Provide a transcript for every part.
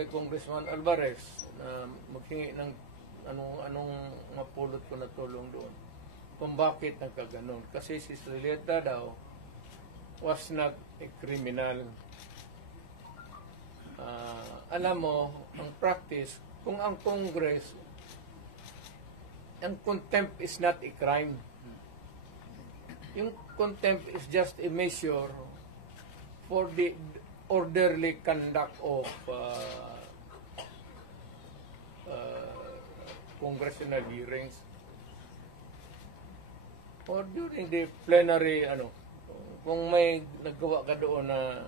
kay Congressman Alvarez na maghingi ng anong mapulot ko na tulong doon. Kung bakit nagkaganon. Kasi si Julieta daw was not a criminal. Alam mo, ang practice, kung ang Congress, ang contempt is not a crime. Yung contempt is just a measure for the orderly conduct of congressional hearings or during the plenary, kung may naggawa ka doon na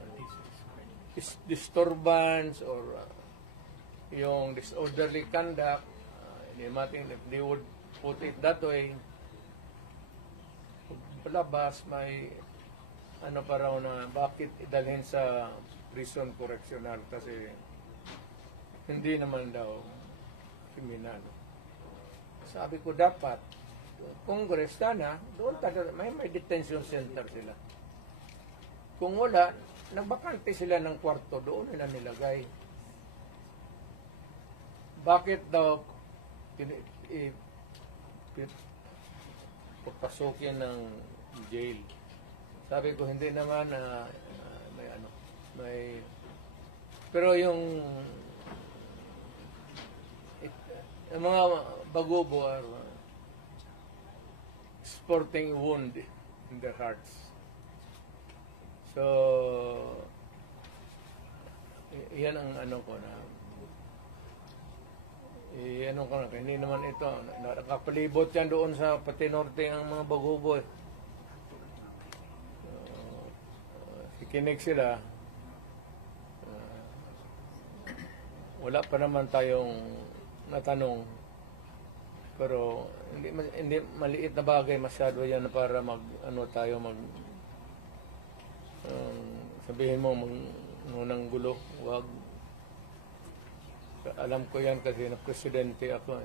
disturbance or yung disorderly conduct, if they would put it that way, palabas may pa raw na bakit idalhin sa prison correctional kasi hindi naman daw kriminal. Sabi ko dapat Congress sana doon may detention center sila. Kung wala, nagbakante sila ng kwarto doon nila nilagay. Bakit daw papasukin ng jail? Sabi ko hindi naman may pero yung mga bagubo are sporting wound in their hearts. So yan ang ko na hindi naman ito nakapalibot yan doon sa pati norte ang mga bagubo sikinig sila wala pa naman tayong natanong pero hindi maliit na bagay masyado yan para tayo sabihin mo ngunang gulo, wag. Alam ko yan kasi na presidente ako.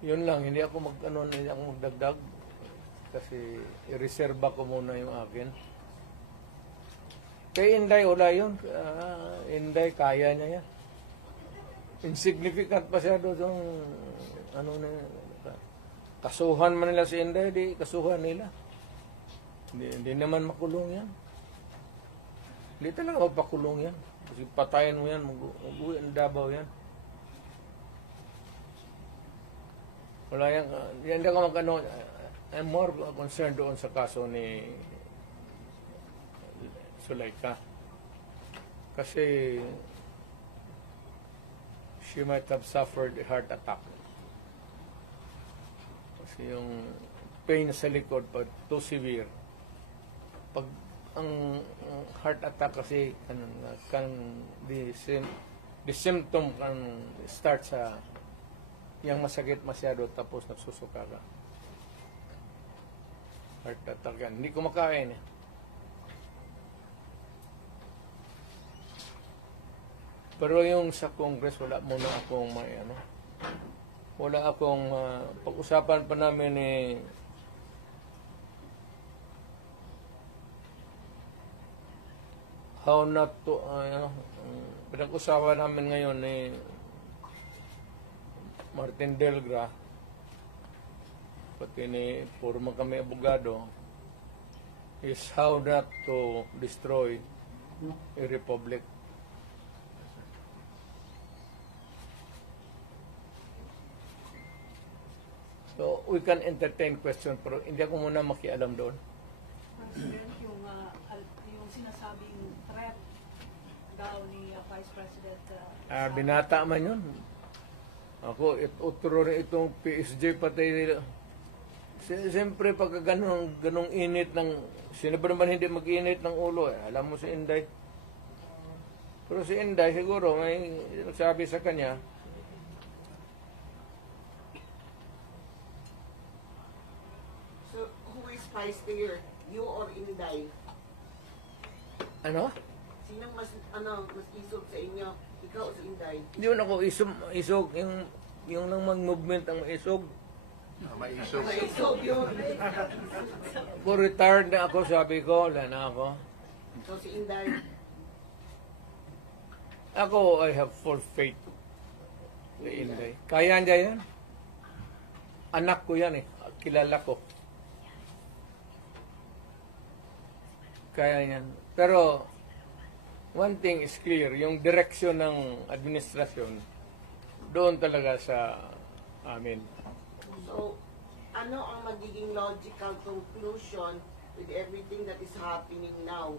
Yun lang, hindi ako magdagdag kasi i-reserva ko muna yung akin. Kay Inday, wala yun. Inday, kaya niya yan. Insignificant pa siya doon kasuhan man nila si Inday, di kasuhan nila. Hindi naman makulong yan. Hindi talaga mapakulong yan. Kasi patayin mo yan, mag-uwi ang Davao yan. Wala yan. Hindi ako I'm more concerned doon sa kaso ni Zuleika. Kasi she might have suffered a heart attack. Kasi yung pain sa likod pa too severe. Pag ang heart attack kasi the symptom can start sa yung masakit masyado tapos nagsusuka ka. Heart attack yan. Hindi kumakain eh. Pero yung sa Congress wala muna akong wala akong pag-usapan pa namin how not to pinag-usapan namin ngayon ni Martin Delgra pati ni puro kami abogado is how not to destroy a republic. So we can entertain questions pero hindi ako muna makialam doon. President, yung sinasabing threat daw ni Vice President binata man yun. Ako, utro rin itong PSG patay nila. Siyempre, pagka ganong init ng, sino ba naman hindi mag-init ng ulo? Alam mo si Inday. Pero si Inday, siguro, may nagsabi sa kanya, so, who is spicier? You or Inday? Ano? Sinong mas isog sa inyo? Ikaw o si Inday? Hindi mo ako isog, yung nang mag-movement ang isog. Maisog. Maisog yun. Kung retired na ako, sabi ko, wala na ako. So si Inday, Ako, I have full faith kay Inday. Kaya niya yan. Anak ko yan eh. Kilala ko. Kaya yan. Pero, one thing is clear, yung direksyon ng administrasyon, doon talaga sa amin. so ano ang magiging logical conclusion with everything that is happening now?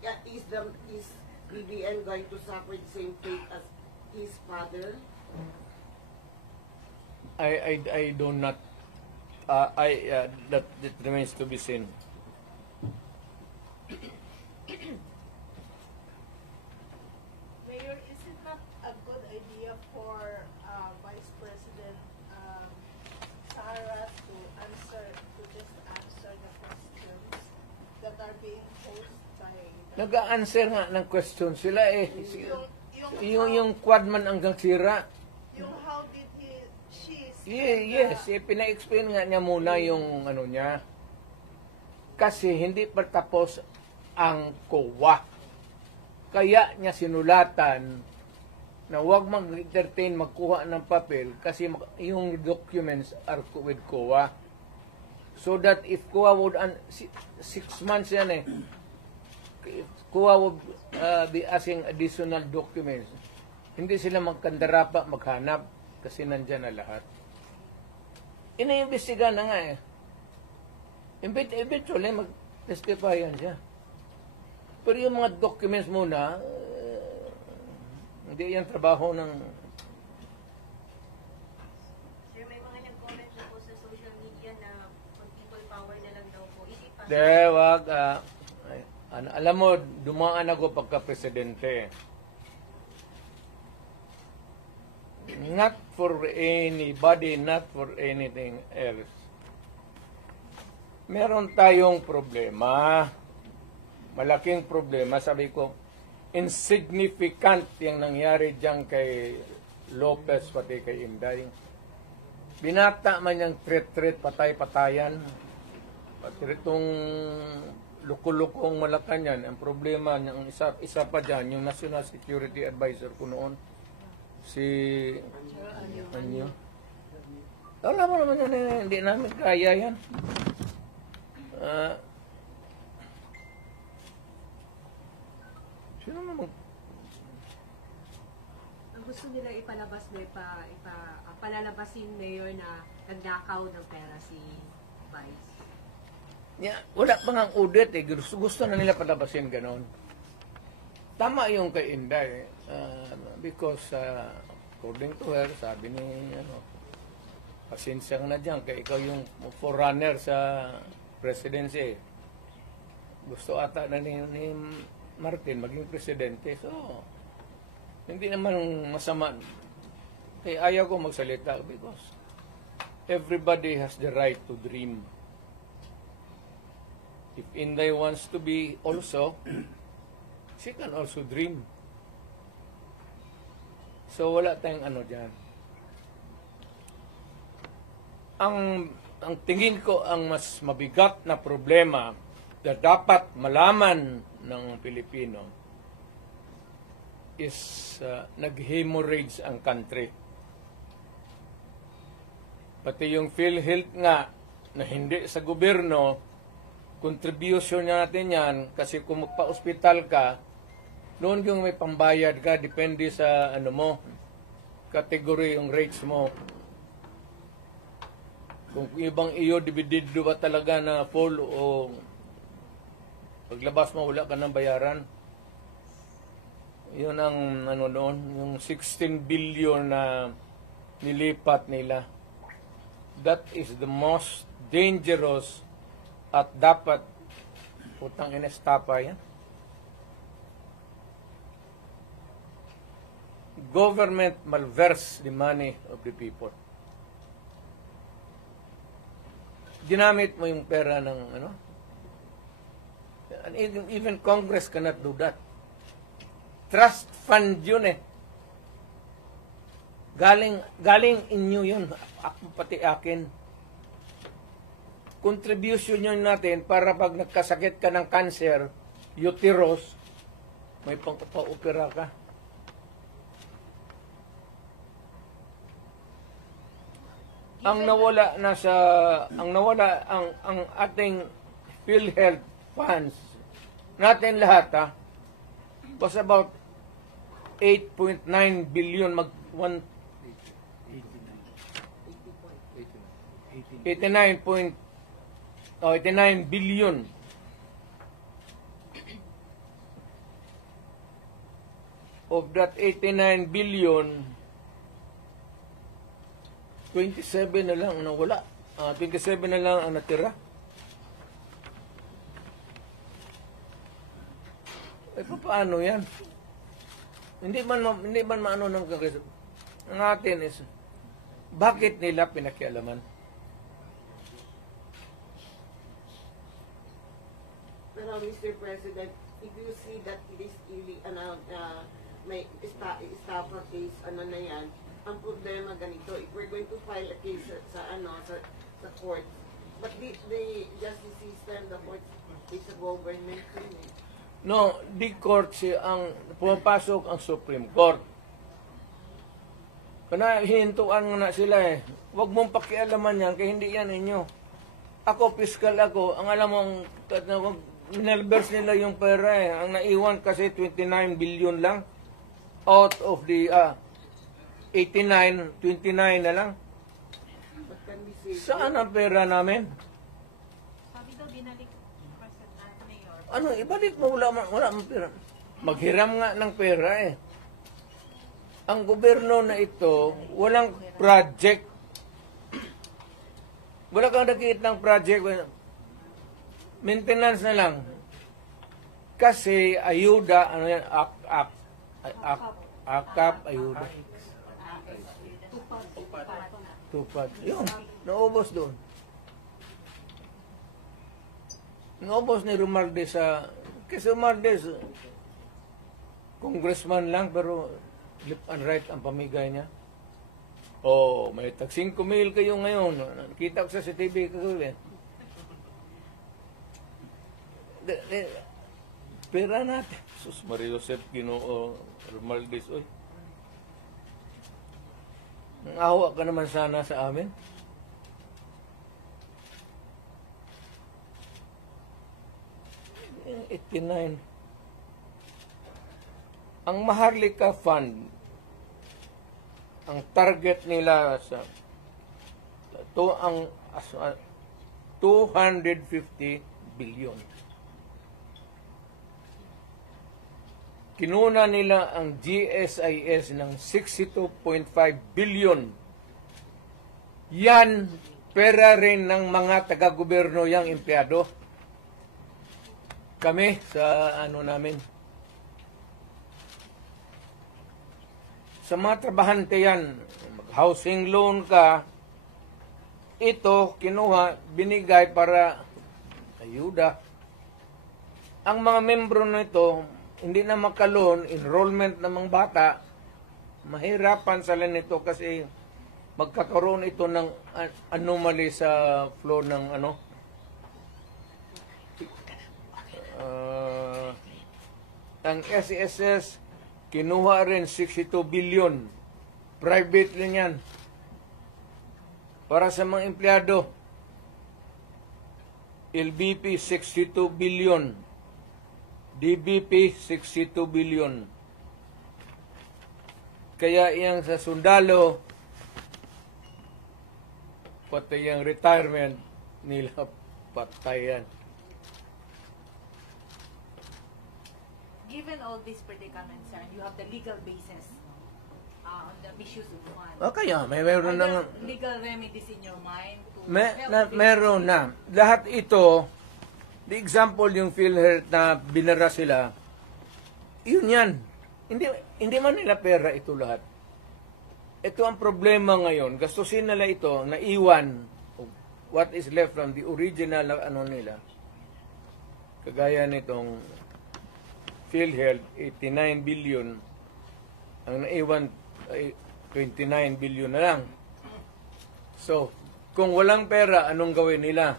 Is BBM going to suffer the same fate as his father? I do not, that remains to be seen. Mayor, is it not a good idea for Vice President Sara to just answer the questions that are being posed by Nag-a-answer nga ng question sila eh. Yung quadman hanggang sira. yung how did she Yes, pina-explain nga niya muna yung ano niya. Kasi hindi pa tapos ang COA. Kaya niya sinulatan na huwag mag-entertain magkuha ng papel kasi yung documents are with COA. So that if COA would, 6 months yan eh, if COA would be asking additional documents, hindi sila magkandarapa, maghanap kasi nandyan na lahat. Ina-imbestiga na nga eh. Eventually, mag-testify yan siya. Pero yung mga documents muna, hindi yan trabaho ng... Sir, may mga nag-comment na po sa social media na people power na lang daw po. Is it possible? wag. Alam mo, dumaan ako pagka-presidente. Not for anybody, not for anything else. Meron tayong problema. Malaking problema. Sabi ko, insignificant yung nangyari dyan kay Lopez pati kay Inday. Binata man yung threat, patay-patayan. Pati itong luko-lukong Malacanang, ang problema ng isa pa dyan, yung National Security Advisor ko noon, si Anyo. Alam mo naman yan, hindi namin kaya yan. Sino naman? Ang gusto nila ipalabas na palalabasin mayor na nagnakaw ng pera si Vice. Wala pa nga audit eh. Gusto na nila palabasin ganon. Tama yung kay Inday. Because according to her, sabi ni pasensya na dyan kaya ikaw yung forerunner sa presidency. Gusto ata na ni Martin maging presidente. So, hindi naman masama. Kaya ayaw ko magsalita because everybody has the right to dream. If Inday wants to be also, she can also dream. So, wala tayong ano dyan. Ang tingin ko, ang mas mabigat na problema na dapat malaman ng Pilipino is nag-hemorrhage ang country. Pati yung PhilHealth nga, na hindi sa gobyerno, contribution natin yan, kasi kung magpa-hospital ka, noon yung may pambayad ka, depende sa category yung rates mo. Kung ibang iyo, dividido ba talaga na full o paglabas mo, wala ka ng bayaran. Yun ang noon, yung 16 billion na nilipat nila. That is the most dangerous at dapat putang inestapa yan. Government malverse the money of the people. Ginamit mo yung pera ng and even Congress cannot do that. Trust fund yun eh. Galing inyo yun, pati akin. Contribution yun natin para pag nagkasakit ka ng cancer, uterus, may pang-opera ka. Ang ating PhilHealth funds natin lahat was about 8.9 billion 89 billion. Of that 89 billion, 27 na lang ang nawala. 27 na lang ang natira. Paano yan? Hindi man maano ng Kongreso. Ang atin is, bakit nila pinakialaman? Pero Mr. President, if you see that this may estafa case, na yan, ang problema ganito, if we're going to file a case sa court, but the justice system, the court is a government thing. No, the court ang pumapasok ang Supreme Court. Kana hinintuan nga na sila eh. Huwag mong pakialaman yan, kaya hindi yan inyo. Ako, fiscal ako, ang alam mong minalbers nila yung pera eh. Ang naiwan kasi 29 billion lang. Out of the 89, 29 na lang. But can we say, Saan ang pera namin? Sabi daw, binalik Mayor. Ano, ibalik mo, wala mang pera. Maghiram nga ng pera eh. Ang gobyerno na ito, walang project. Wala kang nakikita ng project. Maintenance na lang. Kasi ayuda, ano yan, akap, ayuda. Tupad. Yun, naubos doon. Naubos ni Romualdez kasi Romualdez, congressman lang, pero left and right ang pamigay niya. Oh, may tag 5,000 kayo ngayon. Nakita ko sa CTV kagabi. Pera natin. Sus Maria Josep Ginoo Romualdez, oy. Nang-awa ka naman sana sa amin. Yung 89. Ang Maharlika Fund, ang target nila sa ang 250 billion. Kinuna nila ang GSIS ng 62.5 billion. Yan, pera rin ng mga taga-gobyerno yang empleyado. Kami sa namin. Sa mga trabahante yan, mag-housing loan ka, ito, kinuha, binigay para ayuda. Ang mga membro nito, hindi na makaloon, enrollment ng mga bata, mahirapan sila nito kasi magkakaroon ito ng anomaly sa flow ng ang SESS, kinuha rin 62 billion. Private rin yan. Para sa mga empleyado, LBP 62 billion. DBP 62 billion. Kaya iyang sa sundalo, pati yung retirement nila patayan. Given all these predicaments, sir, you have the legal basis on the misuse of funds. Kaya meron Are na there legal remedies in your mind to meron na. Lahat ito, the example yung PhilHealth na binara sila, yun yan. Hindi man nila pera ito lahat. Ito ang problema ngayon. Gastusin nila ito, naiwan what is left from the original nila. Kagaya nitong PhilHealth, 89 billion. Ang naiwan, 29 billion na lang. So, kung walang pera, anong gawin nila?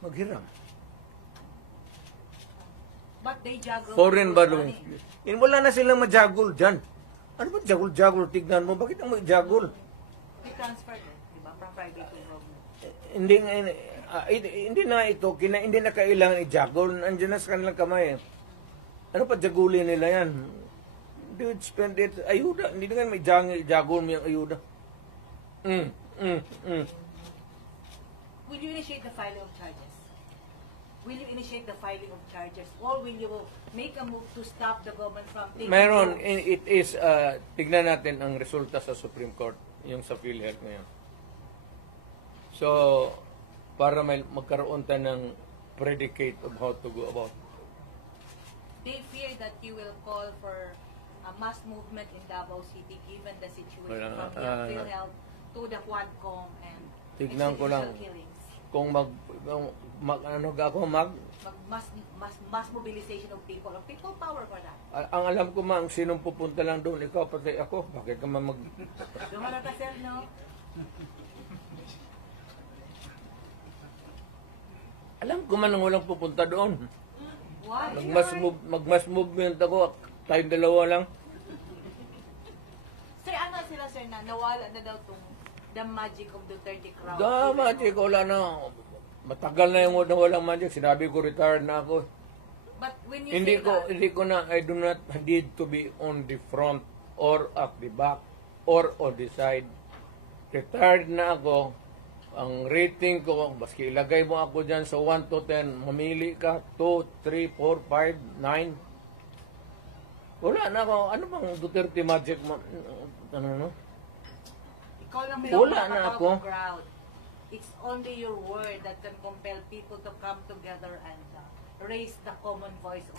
Maghiram. But they juggle Foreign people's balloon. money. Wala na silang majagul dyan. Ano ba jagul-jagul? Tignan mo, bakit ang majagul? They transfer it, di ba, from private to government. Hindi na ito, hindi na kailangan i-jagul. Andiyan na sa kanilang kamay. Ano pa jagulin nila yan? They would spend it. Ayuda. Hindi na may jagul mo yung ayuda. Will you initiate the filing of charges? Will you initiate the filing of charges? Or will you make a move to stop the government from taking Meron, loans? it is, tignan natin ang resulta sa Supreme Court, yung sa PhilHealth ngayon. So, para may magkaroon tayo ng predicate of how to go about. They fear that you will call for a mass movement in Davao City given the situation Wala, from the PhilHealth to the Quadcom and Tignan ko lang. extrajudicial killings. Kung Mass mobilization of people power for that. ang alam ko ang sinong pupunta lang doon, ikaw pati ako, bakit ka mag... Lumala ka, sir, no? Alam ko man ang walang pupunta doon. Why? Mag-mass movement ako, tayong dalawa lang. Sir, ano sila, sir, na nawala na daw tong the magic of Duterte crowd? Magic, wala na. Matagal na yung walang magic. Sinabi ko, retired na ako. But when you Hindi say that, ko na, I do not need to be on the front or at the back or on the side. Retired na ako. Ang rating ko, baski ilagay mo ako dyan sa 1 to 10, mamili ka, 2, 3, 4, 5, 9. Wala na ako. Ano bang Duterte magic mo? Ano? ikaw lang Wala na makatawag ako. ng crowd. It's only your word that can compel people to come together and raise the common voice of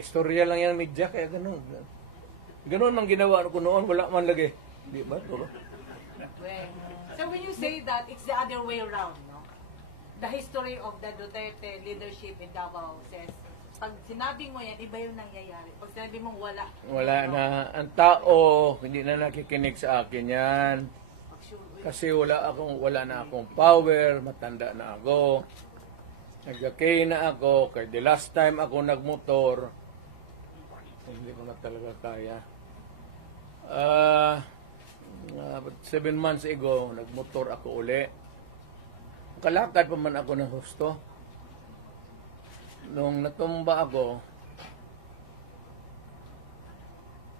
Istorya lang yan, media, kaya ganun. Ganun man ginawa ko noon, wala man lagi. Di ba? So when you say that, it's the other way around, no? The history of the Duterte leadership in Davao says, pag sinabi mo yan, iba yung nangyayari. Pag sinabi mong wala. Wala na. Ang tao, hindi na nakikinig sa akin yan. Kasi wala na akong power, matanda na ako. Nag-okay na ako, kaya the last time ako nagmotor, hindi ko na talaga kaya. 7 months ago, nagmotor ako uli. Kalakad pa man ako ng husto. Nung natumba ako,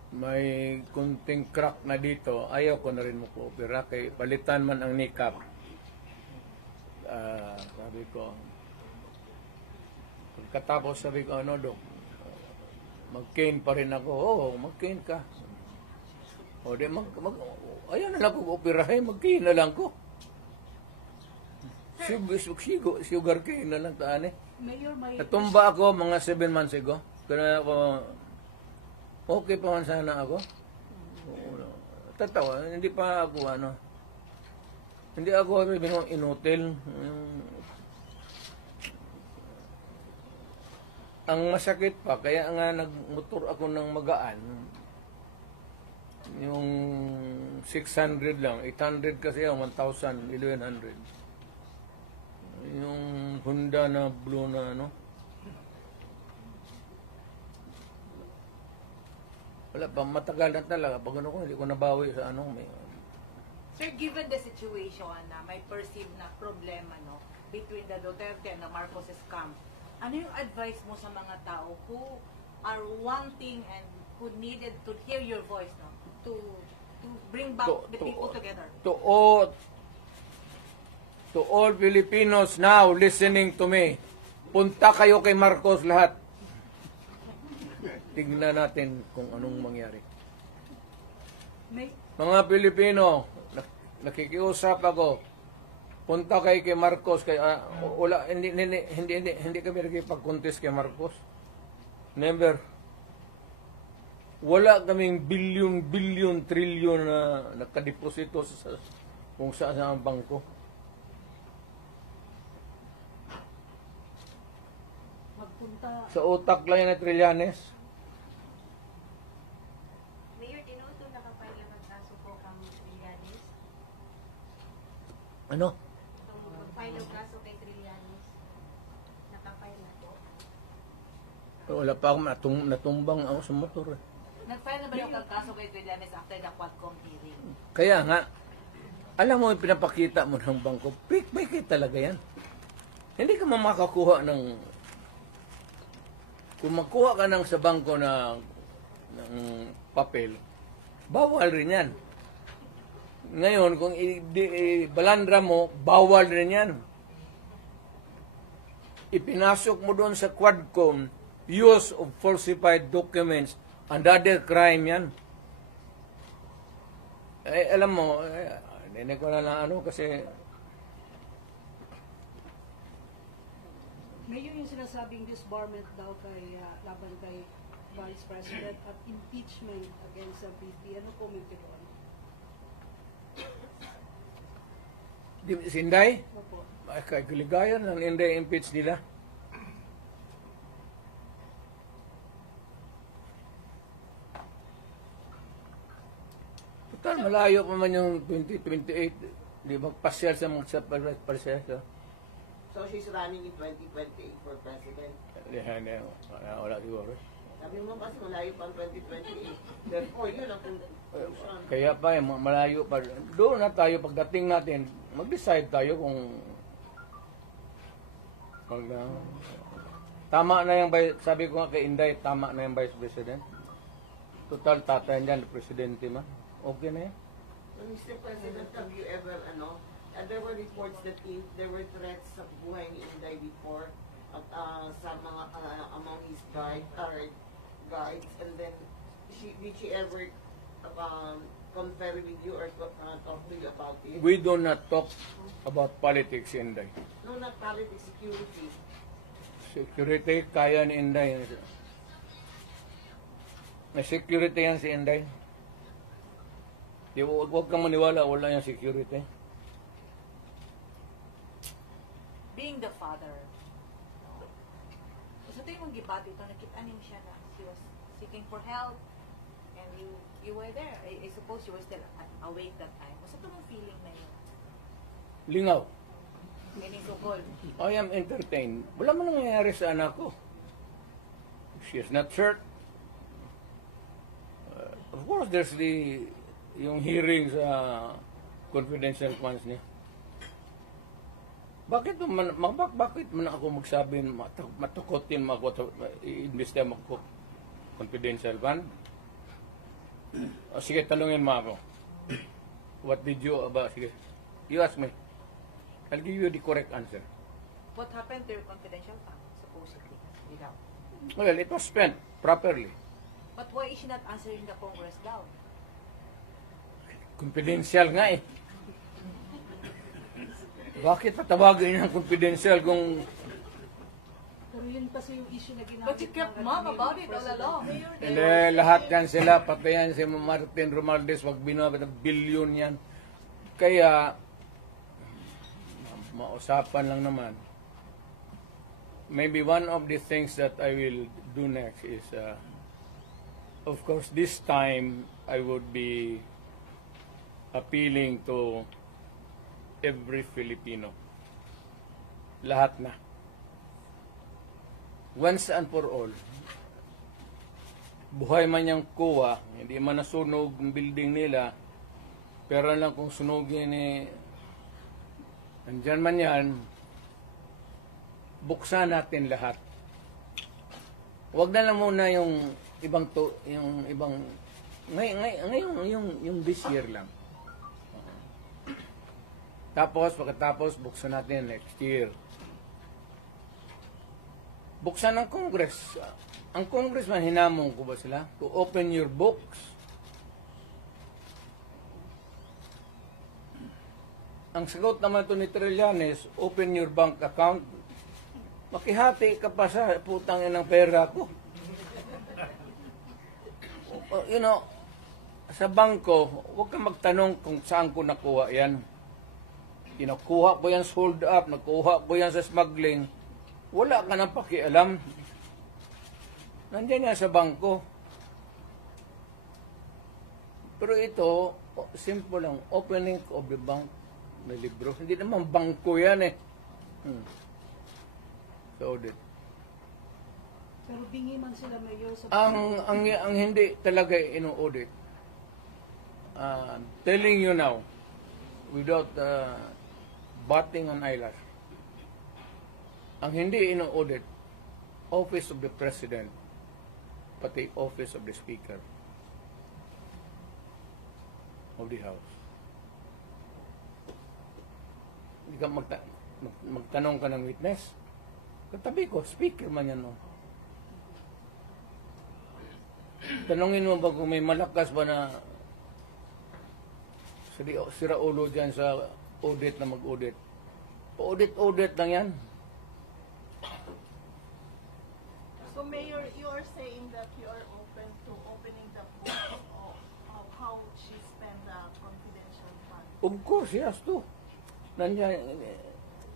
may kunting crack na dito. Ayaw ko na rin mag-opera. Kaya palitan man ang kneecap. Sabi ko, pagkatapos sabi ko, ano, Dok, mag-cane pa rin ako. Oo, mag-cane ka. O di, ayaw na lang ko operahin, mag-cane na lang ko. Sugar cane na lang taan eh. Mayor, may... Natumba ako mga 7 months ago. Kaya ako, okay pa man sana ako. Tatawa, hindi pa ako hindi ako inutil. Ang masakit pa, kaya nga nagmotor ako ng magaan. Yung 600 lang, 800 kasi yung 1,000, 1,100. Yung Honda na blue na wala pa, matagal na talaga. Pag ko, hindi ko nabawi sa Sir, given the situation na may perceived na problema between the Duterte and the Marcoses camp, ano yung advice mo sa mga tao who are wanting and who needed to hear your voice to bring back the people together? To all Filipinos now listening to me, punta kayo kay Marcos lahat. Tignan natin kung anong mangyari. Mga Pilipino, nakikiusap ako. Punta kayo kay Marcos, hindi kami nakipag-contest kay Marcos. Never. Wala kaming bilyon, trilyon na nakadeposito sa kung saan ang bangko. Magpunta... Sa utak lang yan na Trillanes. Ano? Mag-file ng kaso kay Trillanes. Nakafile na po. Wala pa ako natumbang ako sa motor. Eh. Nag-file na ba yung kaso kay Trillanes after the Quadcom hearing? Kaya nga, alam mo, yung pinapakita mo ng bangko, fake talaga yan. Hindi ka makakuha ng... Kung magkuha ka ng sa bangko ng papel, bawal rin yan. Ngayon, kung balandra mo, bawal rin yan. Ipinasok mo doon sa Quadcom, use of falsified documents, another crime yan. Eh, alam mo, hindi ko na ano kasi... Ngayon yung sinasabing disbarment daw kay laban kay Vice President at impeachment against the VP. Ano comment niyo doon? Si Inday, Opo. ay kaligayan ng Inday impeach nila. Total, malayo pa man yung 2028. Di ba pasyal sa mga pasyal sa... So she's running in 2028 for president. Hindi, wala siguro. Sabi mo kasi malayo pa ang 2028. Therefore, yun ang conclusion. Kaya pa, malayo pa. Doon na tayo, pagdating natin, mag-decide tayo kung tama na yung, sabi ko nga kay Inday, tama na yung Vice President. Total, tatay niyan, Presidente man. Okay na yan. Mr. President, have you ever, there were reports that there were threats sa buhay ni Inday before at sa mga among his guides, and then did she ever confer with you or talk to you about it? We do not talk about politics, Inday. No, not politics, security. Security, kaya ni Inday. May security yan si Inday. Huwag kang maniwala, wala yung security. Being the father, sa tingin mong gibati ito, nakita niyo siya na he was seeking for help and you were there. I suppose you were still awake that time. Basta ito mong feeling na yun? Lingaw. Meaning sukol. I am entertained. Wala man nangyayari sa anak ko. She is not hurt. Of course, there's yung hearing sa confidential funds niya. Bakit man ako magsabi, matukotin mo ako, i-investe mo ako confidential fund? Sige, talungin mo ako. What did you, sige, you ask me. I'll give you the correct answer. What happened to your confidential fund, supposedly? Without. Well, it was spent properly. But why is she not answering the Congress daw? Confidential nga eh. Bakit patawagin niya ang confidential kung... Pero yun kasi yung issue na ginamit. But you kept mum about it all along. Hindi, lahat yan sila, pati yan si Martin Romualdez, wag binabit ng bilyon yan. Kaya, mausapan lang naman. Maybe one of the things that I will do next is, of course, this time, I would be appealing to every Filipino. Lahat na. Once and for all. Buhay man yung kuwa, hindi man nasunog ang building nila, pero lang kung sunugin andyan man yan, buksan natin lahat. Huwag na lang muna yung ngayon yung this year lang. Tapos, pagkatapos, buksan natin next year. Buksan ng Congress. Ang Congressman, hinamon ko ba sila? To open your books. Ang sagot naman to ni Trillanes, open your bank account. Makihati ka pa sa putang ng pera ko. You know, sa bangko, huwag kang magtanong kung saan ko nakuha yan. Kinukuha ko yan sold up, nakuha ko yan sa smuggling, wala ka nang pakialam. Nandiyan yan sa bangko. Pero ito, simple lang, opening of the bank may libro. Hindi naman bangko yan eh. Sa audit. Pero bingi man sila mayor sa Ang hindi talaga ino-audit, telling you now, without batting an eyelash, ang hindi ino-audit, Office of the President, pati Office of the Speaker of the House. Hindi ka magtanong ka ng witness. Katabi ko, speaker man yan, no? Tanongin mo ba kung may malakas ba na sira ulo dyan sa audit na mag-audit? Audit lang yan. So Mayor, you are saying that you are open to opening the book of how she spent the confidential fund. Of course, yes, to. Nandiyan,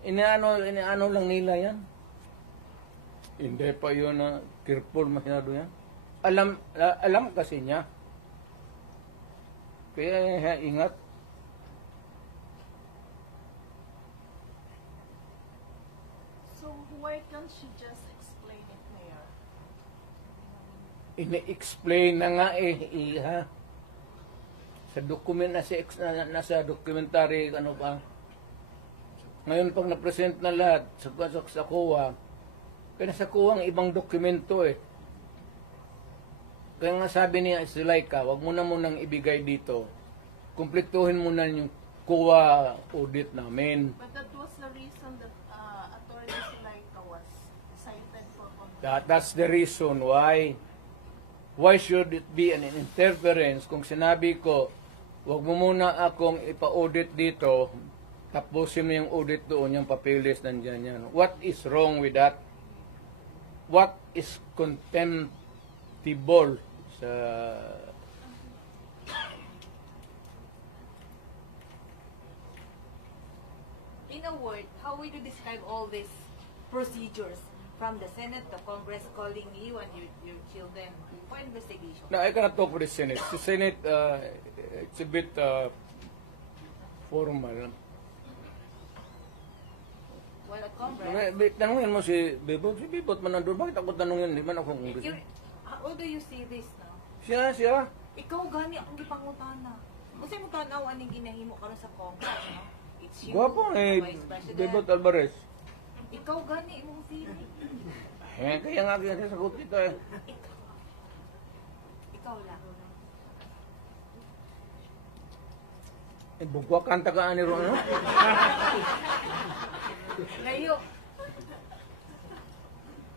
inaano lang nila yan. Hindi pa yun na careful masyado yan. Alam kasi niya. Kaya ingat. So why can't she just explain it, Mayor? Ine-explain na nga ha. Sa document nasa documentary, ano pa. Ngayon pag na-present na lahat sa COA, kaya sa COA ang ibang dokumento eh. Kaya nga sabi niya, Zuleika, wag mo na munang ibigay dito. Kumpletuhin mo na yung COA audit namin. But that was the reason that Attorney Sulaika was cited for That's the reason why. Why should it be an interference kung sinabi ko, wag mo muna akong ipa-audit dito, tapusin mo yung audit doon, yung papeles nandyan yan. What is wrong with that? What is contemptible sa... In a word, how would you describe all these procedures from the Senate to Congress calling you and your children for investigation? No, I cannot talk for the Senate. The Senate, it's a bit formal. Well, at Congress, Tanungin mo si Bebot. Si Bebot man nandun. Bakit ako tanungin? Di man ako congressman. how do you see this now? Siya. Ikaw gani akong gipangutana. Kasi mo tanaw aning ginahimo karon sa Congress, no? It's you, Guwapo the eh, Vice President. Bebot Alvarez. Ikaw gani imong feeling. Kaya nga kaya sagot kita eh. Ikaw lang. Bugwa kanta ka ni Ron, no? Layo.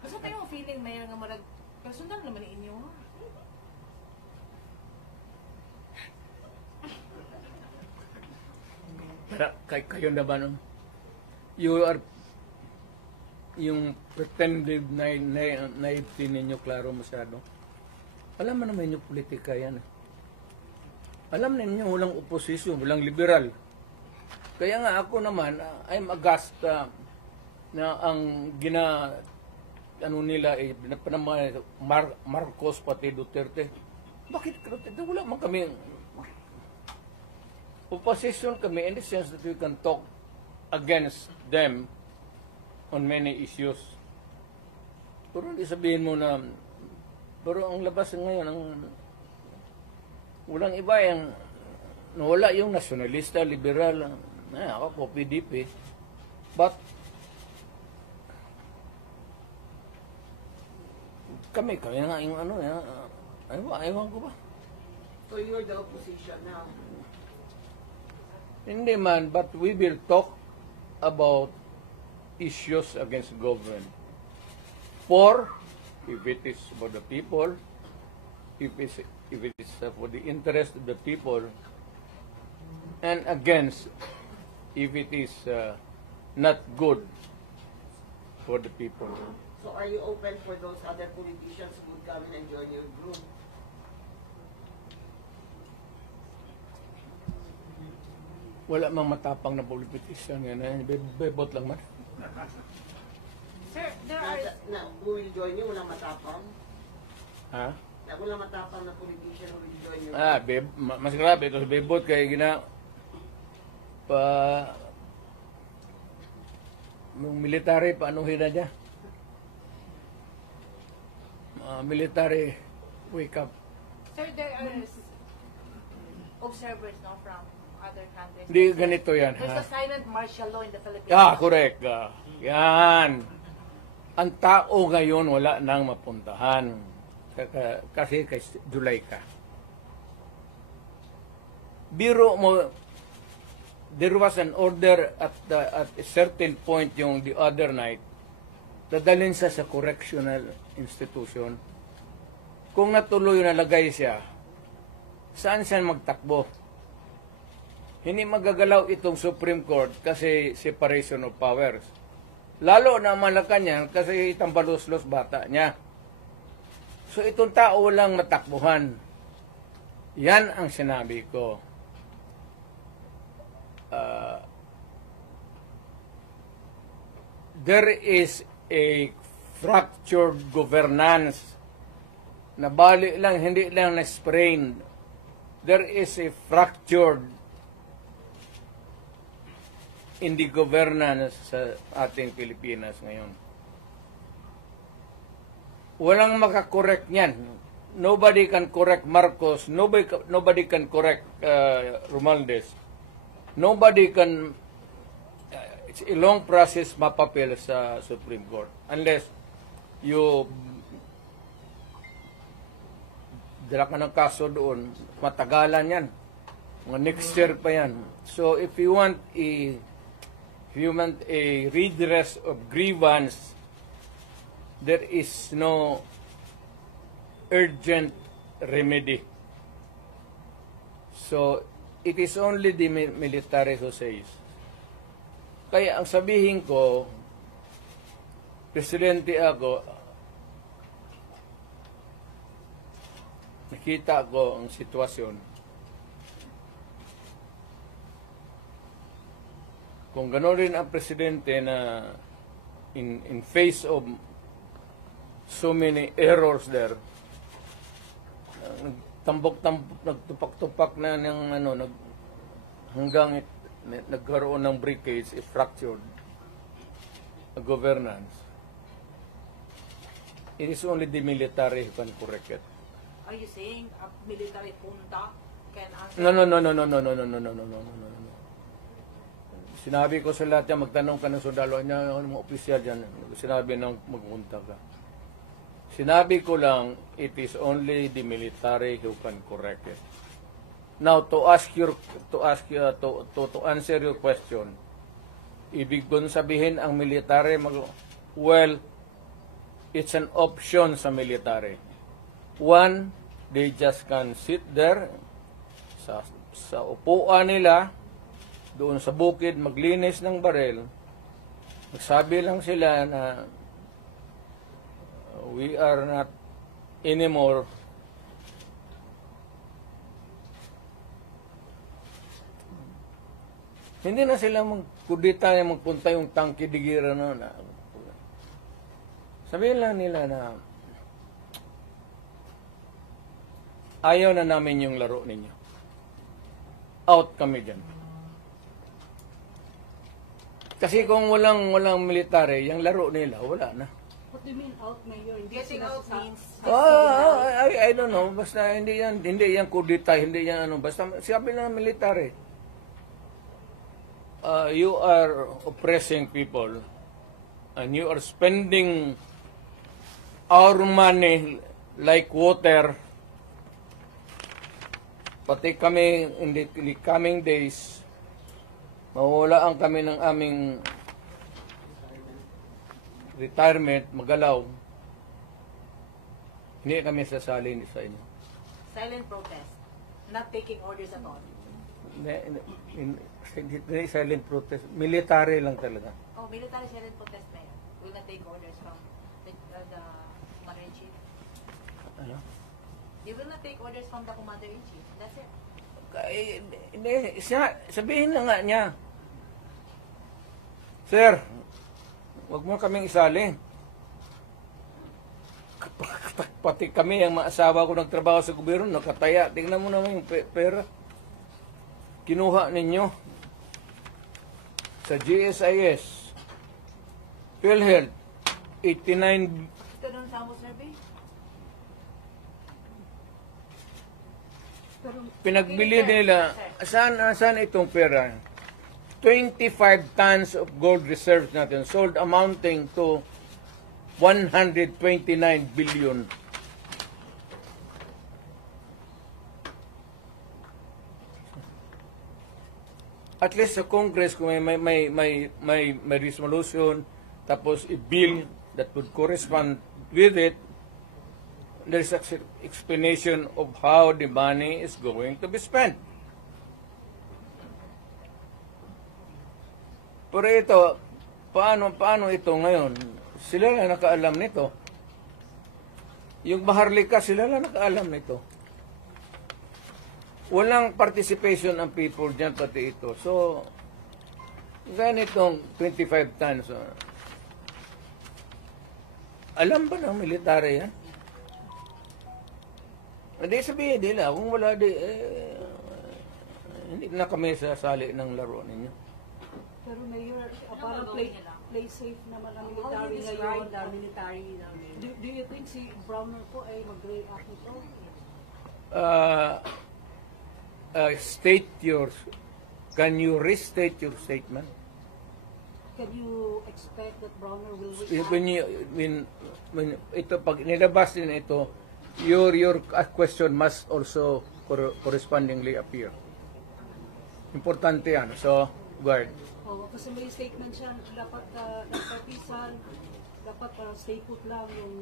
Kasi tayo ang feeling mayor nga marag personal naman ni inyo. Para kayo na ba, no? You are yung pretended naivety ninyo klaro masyado. Alam mo naman yung politika yan. Alam ninyo walang oposisyon, walang liberal. Kaya nga ako naman, I'm aghast na ang ano nila eh, Marcos pati Duterte. Bakit Duterte? Wala man kami opposition kami in the sense that we can talk against them on many issues. Pero hindi sabihin mo na pero ang labas ngayon ang walang iba yung nawala yung nasyonalista, liberal, ako po PDP. But kami nga yung ano ewan ko ba. So you're the opposition now. Hindi man, but we will talk about issues against government. For, if it is for the people, if it is for the interest of the people, and against, if it is not good for the people. So are you open for those other politicians who would come and join your group? Wala mang matapang na politician yan. Bebot lang man. Sir, there are Who will join you? Walang matapang? Ha? Walang matapang na politician who will join you? Mas grabe. Ito si Bebot kaya Yung military, paanuhin na niya? Military, wake up. Sir, there are observers no, from other countries. Hindi ganito yan, There's ha? a silent martial law in the Philippines. Correct. Yan. Ang tao ngayon wala nang mapuntahan. Kasi kay July ka. Biro mo, there was an order at a certain point yung the other night, dadalhin sa correctional institution. Kung natuloy nalagay siya, saan siya magtakbo? Hindi magagalaw itong Supreme Court kasi separation of powers. Lalo na Malacanang kasi tambalos-los bata niya. So itong tao walang matakbuhan. Yan ang sinabi ko. There is a fractured governance. Nabali lang, hindi lang na-sprain. There is a fractured in the governance sa ating Pilipinas ngayon. Walang makakorek niyan. Nobody can correct Marcos. Nobody can correct Romualdez. Nobody can... it's a long process mapapil sa Supreme Court. Unless you dala ka ng kaso doon, matagalan yan. Mga next year pa yan. So if you want a redress of grievance, there is no urgent remedy. So it is only the military who says. Kaya ang sabihin ko, presidente ako, nakita ko ang sitwasyon. Kung gano'n rin ang presidente na in face of so many errors there, nagtupak-tupak na ng hanggang nagkaroon ng breakage, fractured governance. It is only the military who can correct it. Are you saying a military junta can answer? No. Sinabi ko sa lahat yan, magtanong ka ng sundalo niya, mga opisyal dyan, sinabi nang magpunta ka. Sinabi ko lang, it is only the military who can correct it. Now, to answer your question, ibig kong sabihin ang military, well, it's an option sa military. One, they just can sit there sa upuan nila, doon sa bukid, maglinis ng barel. Magsabi lang sila na we are not anymore hindi na sila magkudita na magpunta yung tangki digira na. Sabihin lang nila na ayaw na namin yung laro ninyo. Out kami dyan. Kasi kung walang military, yung laro nila, wala na. What do you mean out, Mayor? Hindi Getting sila out sa- means I don't know. Basta hindi yan kudita, hindi yan ano. Basta sabi ng military, you are oppressing people and you are spending our money like water. Pati kami in the coming days, mawawalaan kami ng aming retirement, magalaw. Hindi kami sasali sa inyo. silent protest, not taking orders at all. Hindi silent protest. Military lang talaga. Oh, military silent protest na yan. Will not take orders from the Commander-in-Chief. Ano? They will not take orders from the Commander-in-Chief. That's it. Hindi, sabihin na nga niya, Sir, wag mo kaming isali. Pati kami, ang mga asawa ko nagtrabaho sa gobyerno, nakataya. Tingnan mo naman yung pera. Kinuha ninyo. sa GSIS, PhilHealth, 89, Ito doon sa Amo survey? Pero pinagbili nila, saan itong pera? 25 tons of gold reserves natin sold amounting to 129 billion. At least sa Congress, kung may resolution, tapos i-bill that would correspond with it, there's an explanation of how the money is going to be spent. Pero ito, paano ito ngayon? Sila lang nakaalam nito. Yung Maharlika, sila lang nakaalam nito. Walang participation ang people dyan, pati ito. So, ganitong 25 tons. Alam ba ng military yan? Hindi sabihin nila, kung wala hindi na kami sasali ng laro ninyo. Pero Mayor, parang play safe naman ang military ngayon, military namin. Do you think si Browner po ay mag-react nito? Can you restate your statement? Can you expect that Browner will react? When ito, pag nilabas din ito, your question must also correspondingly appear. Importante yan. So, guard. Oo, kasi may statement siya, dapat nagpartisan, dapat stay put lang yung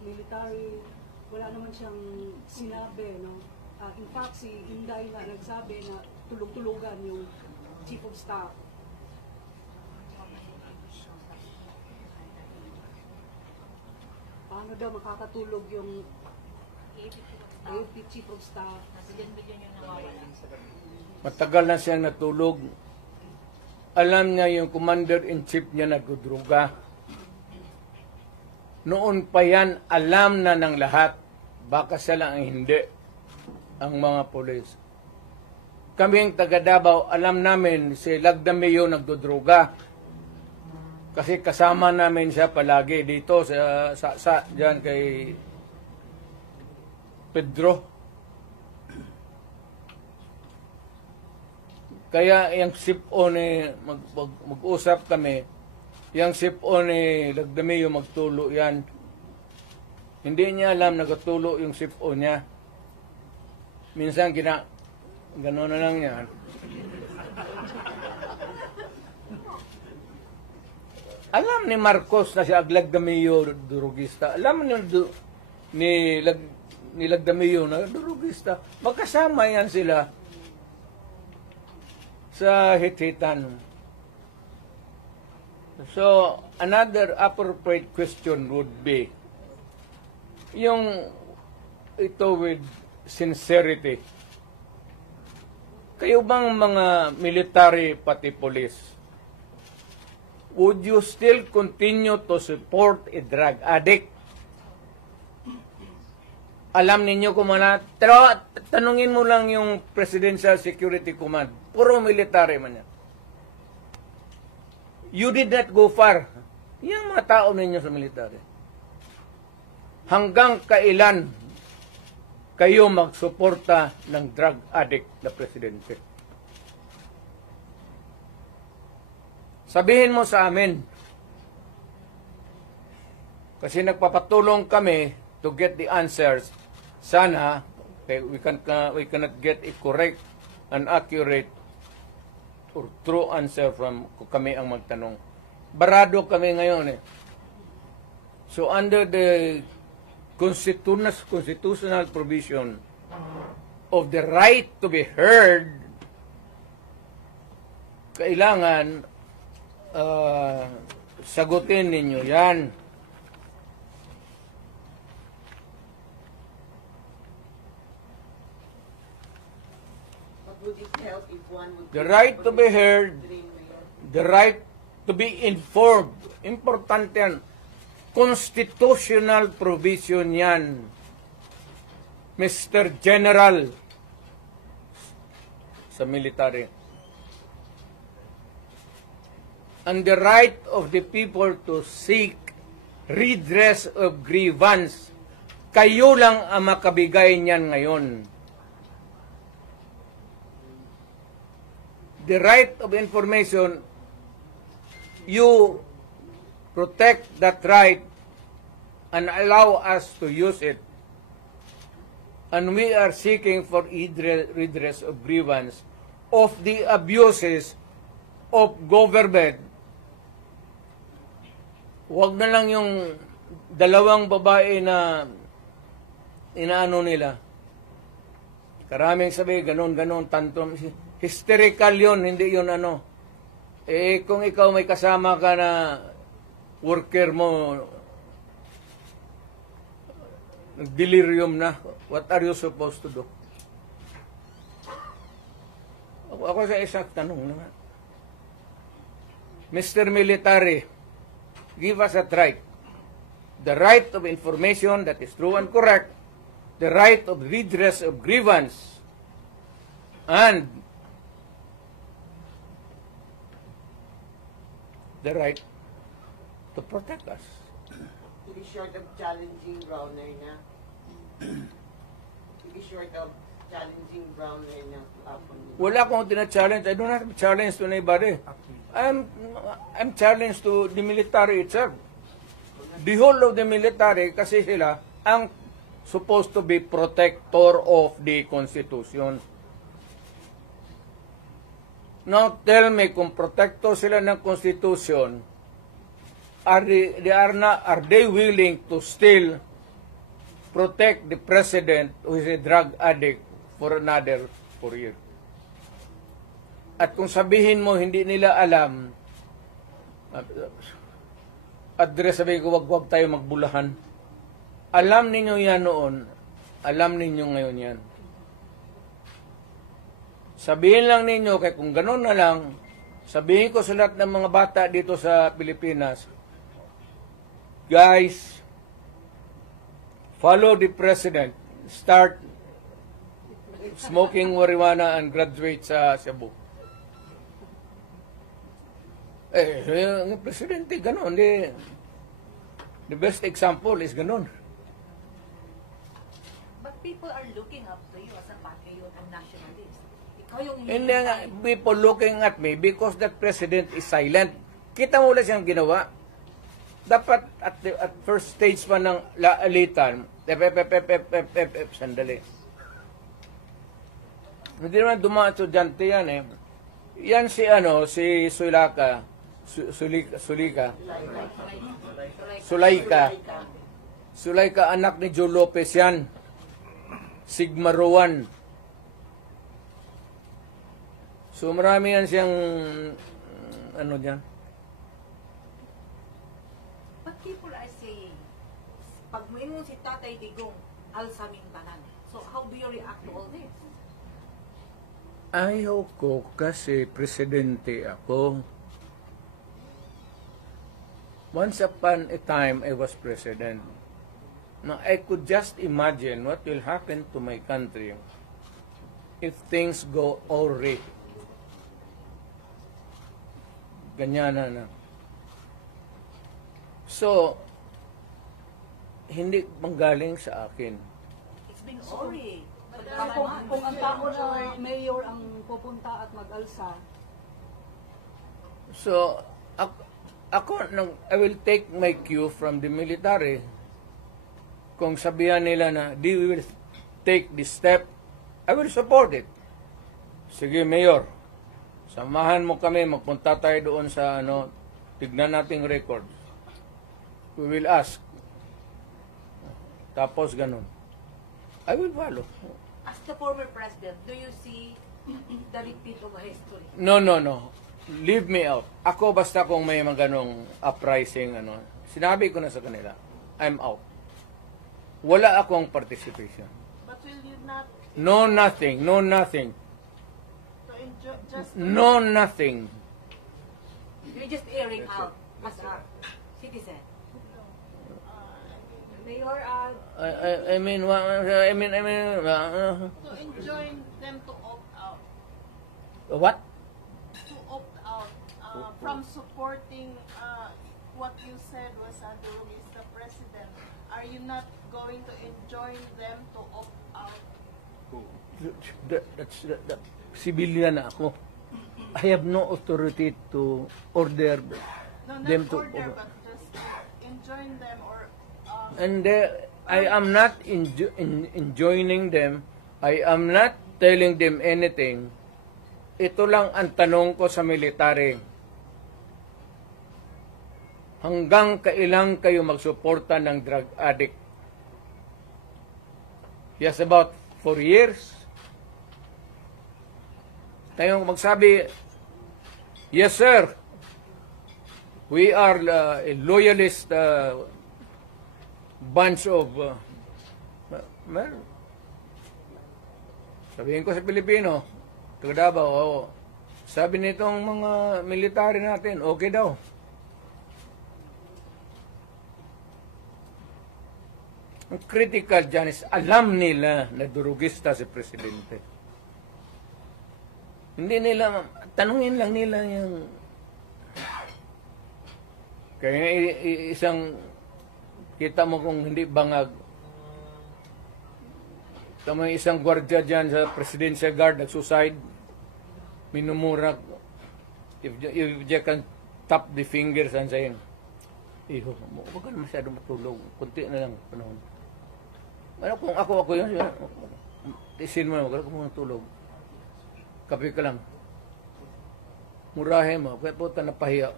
military. Wala naman siyang sinabi, no? In fact, si Inday nga nagsabi na tulog-tulugan yung Chief of Staff. Paano daw makakatulog yung AFP Chief of Staff? Bilyon yung nawawala. Matagal na siyang natulog. Alam niya yung commander-in-chief niya nagdudruga. Noon pa yan, alam na ng lahat. Baka siya lang ang hindi. Ang mga polis. Kaming taga Davao, alam namin si Lagdameo nagdudruga. Kasi kasama namin siya palagi dito sa diyan kay Pedro. Kaya yung SIPO ni mag-usap kami, yung SIPO ni Lagdameo magtulo yan. Hindi niya alam nagtulo yung SIPO niya. Minsan gano'n na lang yan. Alam ni Marcos na si Lagdameo durugista. Alam ni Lagdameo na durugista. Magkasama yan sila sa hit-hitan. So, another appropriate question would be, yung ito with sincerity. Kayo bang mga military pati police, would you still continue to support a drug addict? Alam ninyo kung pero tanungin mo lang yung Presidential Security Command. Puro military man yan. You did not go far. Yung mga tao ninyo sa military. Hanggang kailan kayo magsuporta ng drug addict na presidente? Sabihin mo sa amin. Kasi nagpapatulong kami to get the answers. Sana we cannot get a correct and accurate or true answer from kami ang magtanong. Barado kami ngayon eh. So under the constitutional provision of the right to be heard, kailangan sagutin ninyo yan. But would it help if one would... The right to be heard, the right to be informed. Importante yan. Constitutional provision yan. Mr. General sa military. and the right of the people to seek redress of grievance. Kayo lang ang makabigay niyan ngayon. The right of information, you protect that right and allow us to use it. And we are seeking for redress of grievance of the abuses of government. Huwag na lang yung dalawang babae na inaano nila. Karaming sabi, ganon, tantrum. Hysterical yun, hindi yun ano. Eh, kung ikaw may kasama ka na worker mo, delirium na, what are you supposed to do? Ako sa isang tanong naman. Mr. Military, give us a right. The right of information that is true and correct, the right of redress of grievance, and the right to protect us. To be short of challenging Browner na. To be short of challenging Browner na hapon. Wala akong tina-challenge. I don't have a challenge to anybody. I'm challenged to the military itself. The whole of the military, kasi sila ang supposed to be protector of the Constitution. Now tell me, kung protector sila ng Constitution, are they willing to still protect the president who is a drug addict for another 4 years? At kung sabihin mo hindi nila alam, address, sabihin ko, wag tayo magbulahan. Alam ninyo yan noon, alam ninyo ngayon yan. Sabihin lang ninyo, kaya kung gano'n na lang, sabihin ko sa lahat ng mga bata dito sa Pilipinas, guys, follow the president, start smoking marijuana and graduate sa Cebu. Yung presidente, gano'n. The best example is gano'n. But people are looking up to you as a patriot and nationalist. Ikaw yung Hindi nga, people looking at me because that president is silent. Kita mo wala siyang ginawa. Dapat at first stage pa ng laalitan, sandali. Hindi naman dumaan estudyante yan eh. Yan si Sulaika, anak ni Joe Lopez yan. Sigma Rowan. So marami yan siyang dyan. But people are saying, pag mo si Tatay Digong, alsaming tanan. So how do you react to all this? Ayaw ko kasi presidente ako. Once upon a time, I was president. Now, I could just imagine what will happen to my country if things go awry. Ganyan na. So, hindi manggaling sa akin. It's been already. Kung ang tao na mayor ang pupunta at mag-alsa, So, I will take my cue from the military. Kung sabihan nila na, they will take this step, I will support it. Sige, Mayor, samahan mo kami, magpunta tayo doon sa, tignan nating records. We will ask. Tapos, ganun. I will follow. As the former president, do you see the repeat of history? No. Leave me out. Ako basta kung may mga ganong uprising, sinabi ko na sa kanila, I'm out. Wala akong participation. But will you not No nothing. to enjoy just No nothing. You're just airing out as a citizen. Mayor, I mean, to enjoin them to opt out? what? To opt out. from supporting what you said was Durog is the president, are you not going to enjoin them to opt out? That's civilian na ako. I have no authority to order No, them not to order, but just enjoin them or and I am not enjoining them. I am not telling them anything. Ito lang ang tanong ko sa military. Hanggang kailan kayo magsuporta ng drug addict? Yes, about 4 years. Tayong magsabi, yes sir, we are a loyalist bunch of sabihin ko sa Pilipino, taga Davao, sabi nitong mga military natin, okay daw. Ang critical dyan is alam nila na durugista si Presidente. Hindi nila, tanungin lang nila yung kaya isang kita mo kung hindi bangag. Tama isang gwardiya dyan sa Presidential Guard nag-suicide. Minumura. If you can tap the fingers and saying, iho, huwag ka na masyado matulog. Kunti na lang panahon. Ano kung ako yun, isin mo, huwag ka muna tulog. Kape ka lang. Murahin mo, kaya po ito napahiya.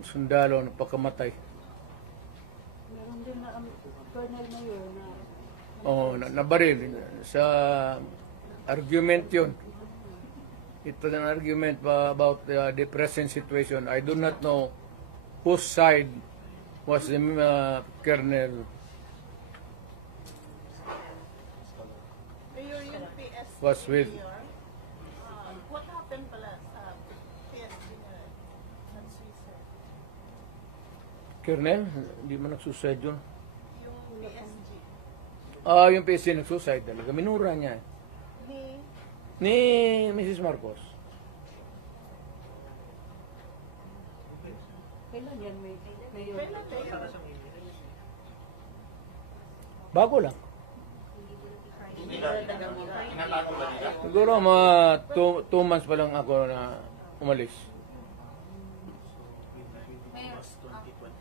Sundalo na pagkamatay. Meron din na Colonel Mayor na Nabaril. Sa argument yun. Ito ang argument about the present situation. I do not know whose side was the Colonel. Mayor yung PSG Was with. Mayor, what happened pala sa PSG na nag-suicide? Colonel, hindi man nagsuicide yun. Yung PSG Yung PC nagsuicide talaga. Minura niya. Ni Mrs. Marcos. kailan yan Mayor? kailan Mayor? Bago lang. Siguro mga 2 months pa lang ako na umalis.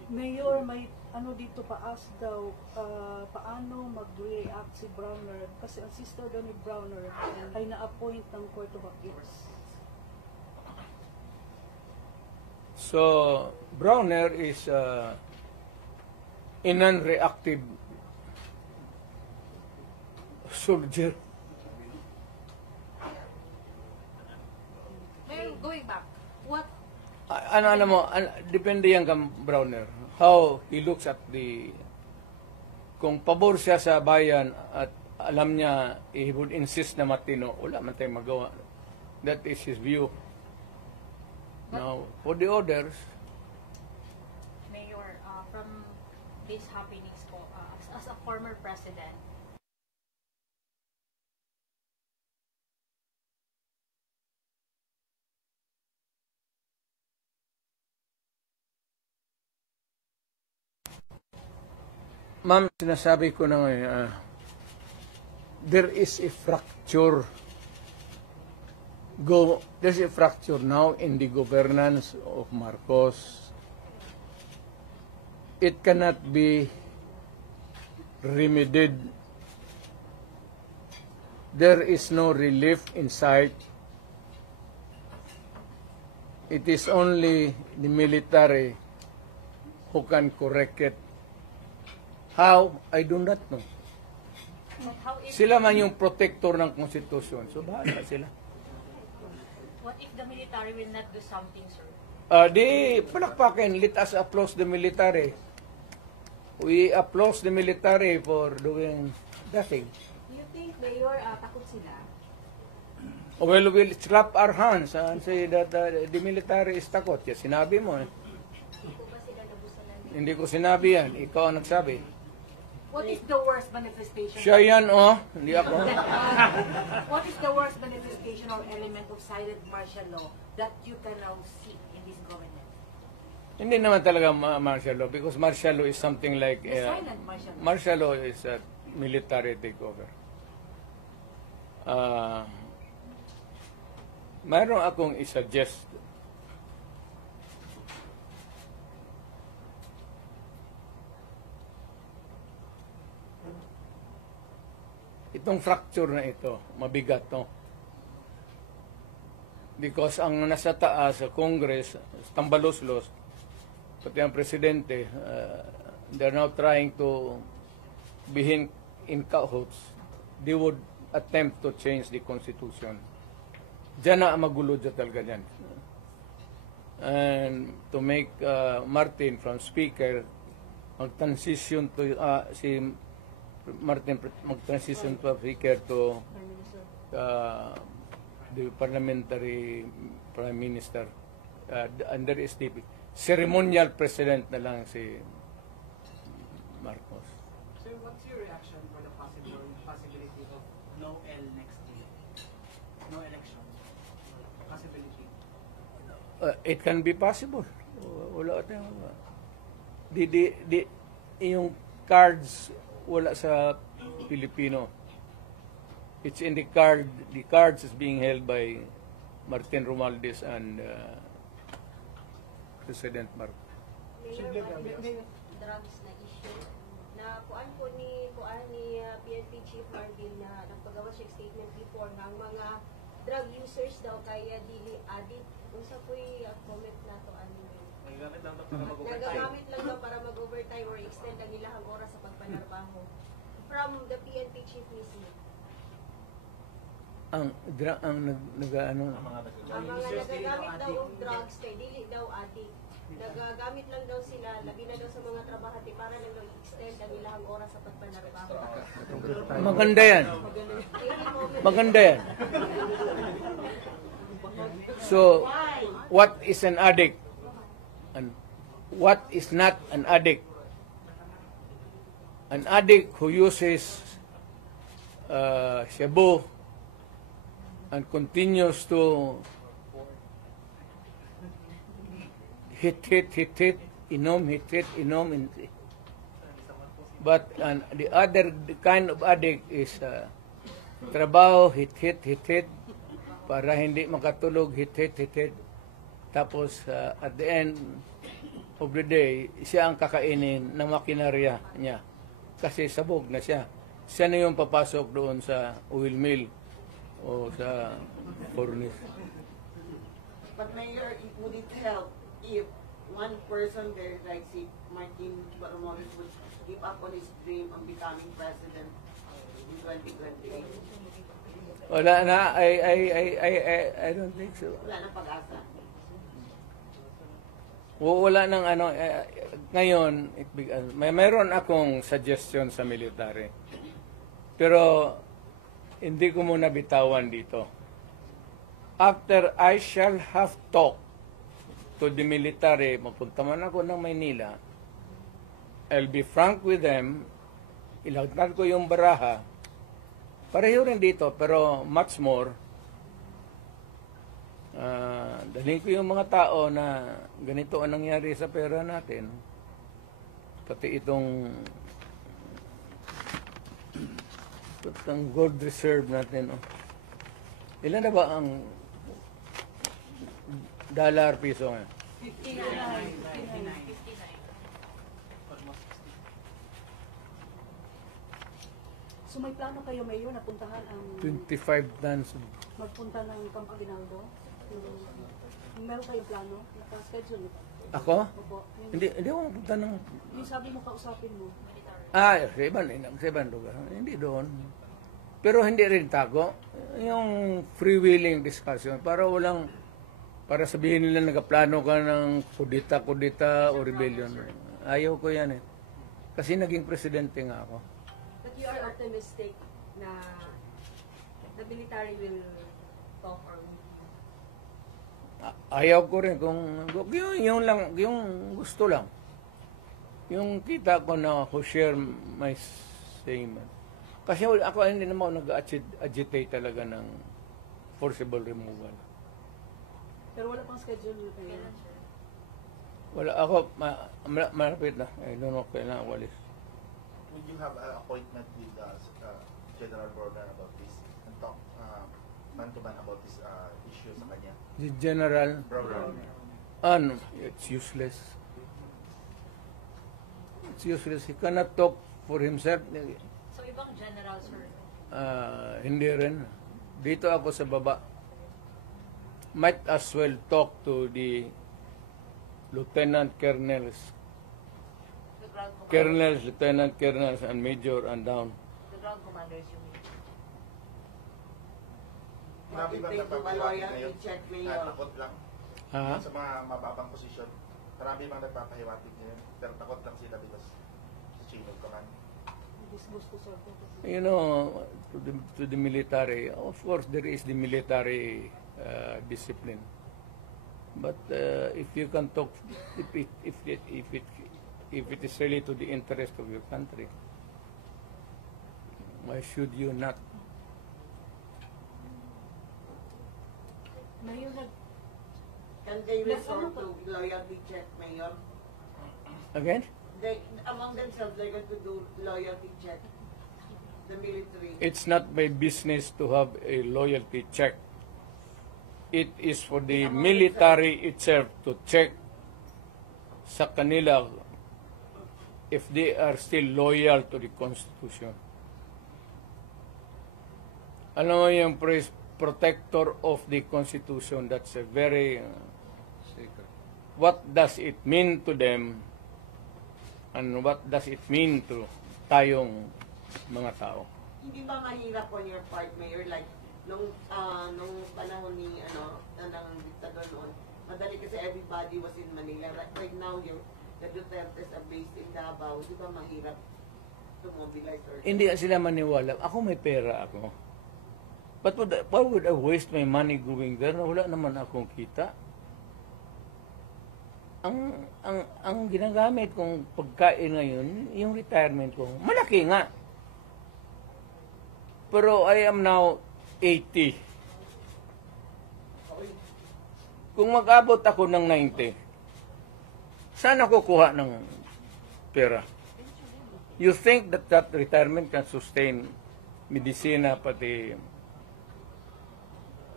Mayor, may ano dito paas daw, paano mag-react si Browner kasi ang sister daw ni Browner ay na-appoint ng Court of Appeals. So, Browner is a non-reactive soldier. Mayor, going back, what Ano mo, depende yan kang Browner. How he looks at kung pabor siya sa bayan at alam niya, he would insist na matino, wala man tayong magawa. That is his view. Now, for the others, Mayor, from these happenings po, as a former president, ma'am, sinasabi ko na ngayon, there is a fracture. There's a fracture now in the governance of Marcos. It cannot be remedied. There is no relief in sight. It is only the military who can correct it. How? I do not know. how if, Sila man yung protector ng konstitusyon. So, bahala sila. what if the military will not do something, sir? Di palakpakin. Let us applaud the military. We applaud the military for doing nothing. You think, Mayor, takot sila? Well, we'll slap our hands and say that the military is takot. Yes, sinabi mo. Hindi ko ba sila nabusan ng Hindi ko sinabi yan. Ikaw ang nagsabi. what is the worst manifestation? Siya yan, oh. Hindi ako. What is the worst manifestation implication or element of silent martial law that you can now see in this government? Hindi naman talaga martial law because martial law is something like The silent martial law. martial law is a military takeover. Mayroon akong i-suggest. Itong fracture na ito, mabigat to. Because ang nasa taas sa Congress, tambalos-los, pati ang presidente, they're now trying to be in cahoots. They would attempt to change the Constitution. Diyan na magulo dyan talaga dyan. And to make Martin from Speaker mag-transition to si Martin mag-transition to Speaker to the parliamentary prime minister, and there is the ceremonial president na lang si Marcos. Sir, what's your reaction for the possibility of no L next year? No election? Possibility? It can be possible. Wala tayong yung cards wala sa Pilipino. It's in the card. The cards is being held by Martin Romualdez and President Marcos. Mayor, drugs na issue na kuan po ni PNP Chief Marvin na nagpagawa siya statement before ng mga drug users daw kaya dili addict. Unsa po'y comment na to ano nagagamit lang daw para mag-overtime or extend ang ilang oras sa pagpanarbaho from the PNP Chief mismo. Ang nagaano Ang mga nagagamit daw og drugs kay dili daw addict. Nagagamit lang daw sila, labi na daw sa mga trabahante para lang daw i-extend ang ilang oras sa pagpanarbaho. maganda yan. Maganda yan. So, what is an addict? And what is not an addict? An addict who uses shabu and continues to hit, inom. But the other kind of addict is trabaho, hit, para hindi makatulog, hit. Tapos at the end of the day, siya ang kakainin ng makinarya niya. Kasi sabog na siya. Siya na yung papasok doon sa oil mill o sa furnace. But Mayor, would it help if one person there, like si Martin Romualdez, would give up on his dream of becoming president in 2028? Wala na, I don't think so. Wala na pag-asa. Wala nang ano, ngayon, mayroon akong suggestion sa military. Pero, hindi ko muna bitawan dito. After I shall have talked to the military, mapunta man ako ng Maynila, I'll be frank with them, ilagdag ko yung baraha, pareho rin dito, pero much more, dalhin ko yung mga tao na ganito ang nangyari sa pera natin. Pati itong gold reserve natin. Oh. Ilan na ba ang dollar piso ngayon? 59. So may plano kayo, Mayor, na puntahan ang 25 tons. magpunta ng Campo Aguinaldo? Meron kayong plano? Naka-schedule? Ako? Opo. Hindi ako mapunta ng... Yung sabi mo, kausapin mo. Sa ibang lugar. Hindi doon. Pero hindi rin tago. Yung freewheeling discussion, para sabihin nila nagaplano ka ng kudita o rebellion. Ayaw ko yan eh. Kasi naging presidente nga ako. But you are optimistic na the military will talk or Ayaw ko rin kung yung gusto lang. Yung kita ko na who share my same. Kasi ako hindi naman nag-agitate talaga ng forcible removal. Pero wala pang schedule, Mayor. Wala ako, malapit na. I don't know kailan walis. Would you have an appointment with General Brogan about this and talk man-to-man about this issue sa kanya? The general, Brogan. it's useless. It's useless. He cannot talk for himself. So ibang general, sir. Hindi rin. Dito ako sa baba. Might as well talk to the lieutenant colonels, The ground commander. colonels, lieutenant colonels, and major and down. The ground commanders, you mean. Grabe bang Take to nagpapahiwatig loyalty ngayon? check, Mayor. Takot lang. Ha? Sa mga mababang posisyon, marami bang nagpapahiwatig ngayon? Pero takot lang sila because sa chain of command. Disgusto sa You know, to the military, of course there is the military discipline. But if you can talk, if it is really to the interest of your country, why should you not? Mayor, Can they resort to loyalty check, Mayor? Again? They, among themselves, they're going to do loyalty check. The military. It's not my business to have a loyalty check. It is for the military itself to check sa kanila if they are still loyal to the Constitution. Alam mo yung protector of the Constitution, that's a very secret. What does it mean to them and what does it mean to tayong mga tao? Hindi ba mahirap on your part, Mayor? Like, nung panahon ni, ng diktador noon, madali kasi everybody was in Manila. Right now, the Dutertes are based in Davao. Di ba mahirap to mobilize or... Hindi sila maniwala. Ako may pera ako. But why would I waste my money going there na wala naman akong kita? Ang ginagamit kong pagkain ngayon, yung retirement ko, malaki nga. Pero I am now 80. Kung mag-abot ako ng 90, saan ako kuha ng pera? You think that retirement can sustain medisina pati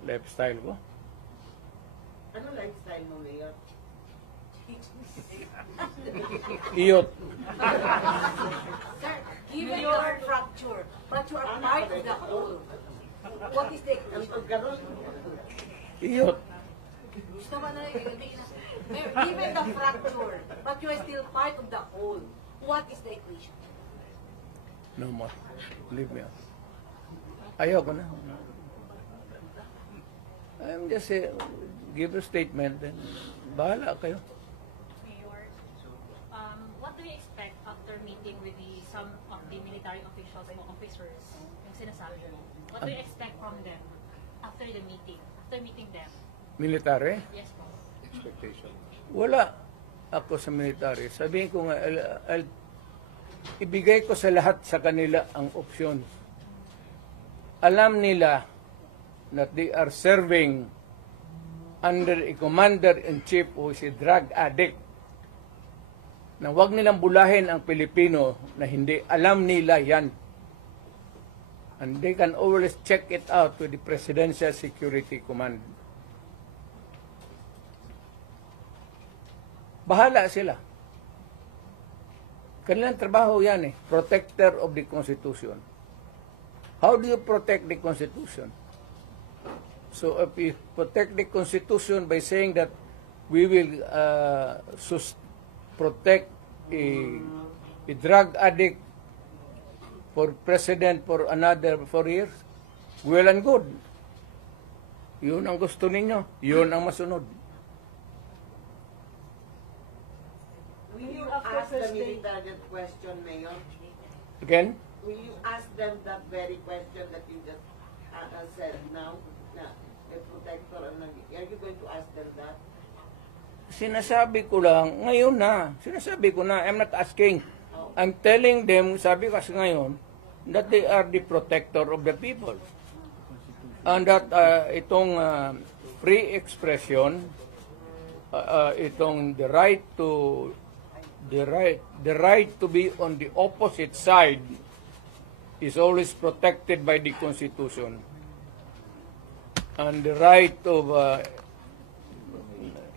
lifestyle ko? Ano lifestyle mo, Mayor? Iyot. Sir, given your fracture, but you are part of the whole, what is the Ang equation? pagkaroon, Iyot. Gusto mo na Mayor, given the fracture, but you are still part of the whole, what is the equation? No more. Leave me out. Ayoko na. I'm just give a statement, then bahala kayo. Mayor, what do you expect after meeting with some of the military officials o officers yung sinasabi mo? What do you expect from them after the meeting? After meeting them? Military? Yes po. Wala ako sa military. Sabihin ko nga, ibigay ko sa lahat sa kanila ang opsyon. Alam nila that they are serving under a commander-in-chief who is a drug addict. Na huwag nilang bulahin ang Pilipino na hindi alam nila yan. And they can always check it out with the Presidential Security Command. Bahala sila. Kanilang trabaho yan protector of the Constitution. How do you protect the Constitution? So if we protect the Constitution by saying that we will protect a drug addict for president for another 4 years, well and good. Yun ang gusto ninyo. Yun ang masunod. will you ask the military that question, Mayor? Again? Will you ask them that very question that you just said now? Na, a protector, are you going to ask them that? Sinasabi ko lang, ngayon na. Sinasabi ko na, I'm not asking. I'm telling them, sabi ko kasi ngayon, that they are the protector of the people. And that itong free expression, itong the right to be on the opposite side is always protected by the Constitution. And the right of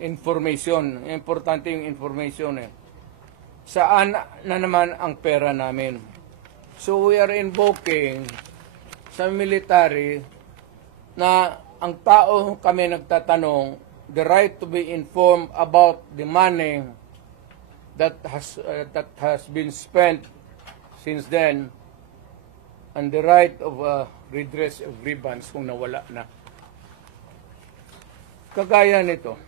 information, importante yung information Saan na naman ang pera namin? So we are invoking sa military na ang tao kami nagtatanong the right to be informed about the money that has been spent since then, and the right of redress of grievance kung nawala na. Kagaya nito,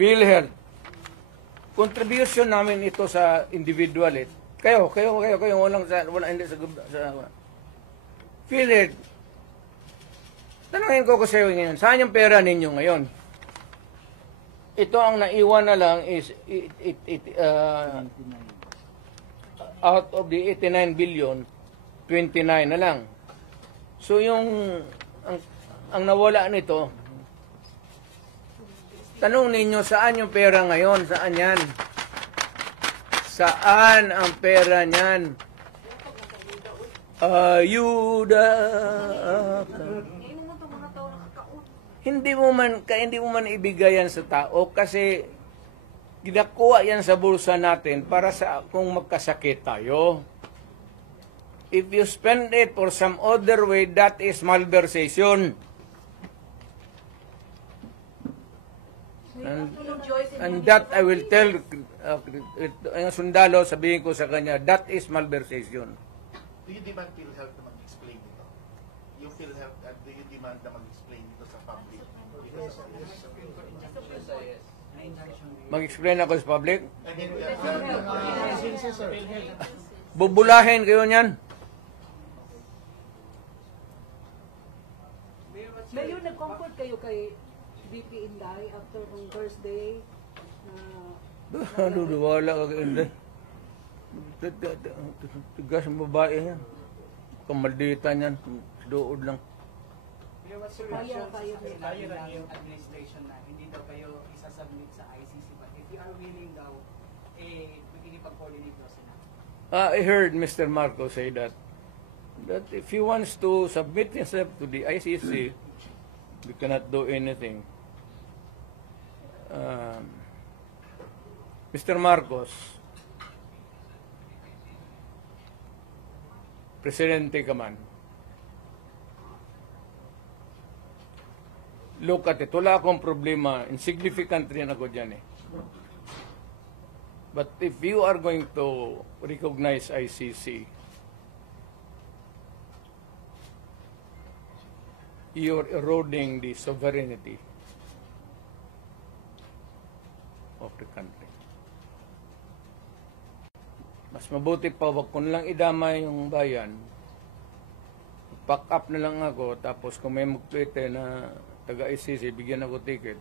PhilHealth, contribution namin ito sa individual. Kayo wala hindi sa PhilHealth. Tanungin ko sa iyo ngayon, saan yung pera ninyo ngayon? Ito ang naiwan na lang is out of the 89 billion, 29 na lang. So yung ang nawala nito, tanong ninyo saan yung pera ngayon? Saan yan? Saan ang pera niyan? Ayuda. Hindi mo man ibigay yan sa tao kasi ginakuha yan sa bulsa natin para sa kung magkasakit tayo. If you spend it for some other way, that is malversation. And that I will tell ang sundalo, sabihin ko sa kanya, that is malversation. Do you demand PhilHealth na mag-explain ito? Yung PhilHealth, do you demand na mag-explain ito sa public? Mag-explain ako sa public? I mean, Bubulahin kayo niyan. Mayor, nag-comfort kayo kay VP Inday after on Thursday Wala ka kayo. Tigas ang babae yan. Kamaldita niyan. Dood lang. What's your reaction sa sinabi ng administration na hindi daw kayo isasubmit sa ICC, but if you are willing daw, makikipag-coordinate daw sila? I heard Mr. Marcos say that if he wants to submit himself to the ICC, we cannot do anything. Mr. Marcos, Presidente ka man, look at it. Wala akong problema. Insignificant rin ako dyan But if you are going to recognize ICC, you're eroding the sovereignty of the country. Mas mabuti pa, wag ko lang idamay yung bayan. Pack up na lang ako, tapos kung may magplete na taga-ICC, bigyan ako ticket.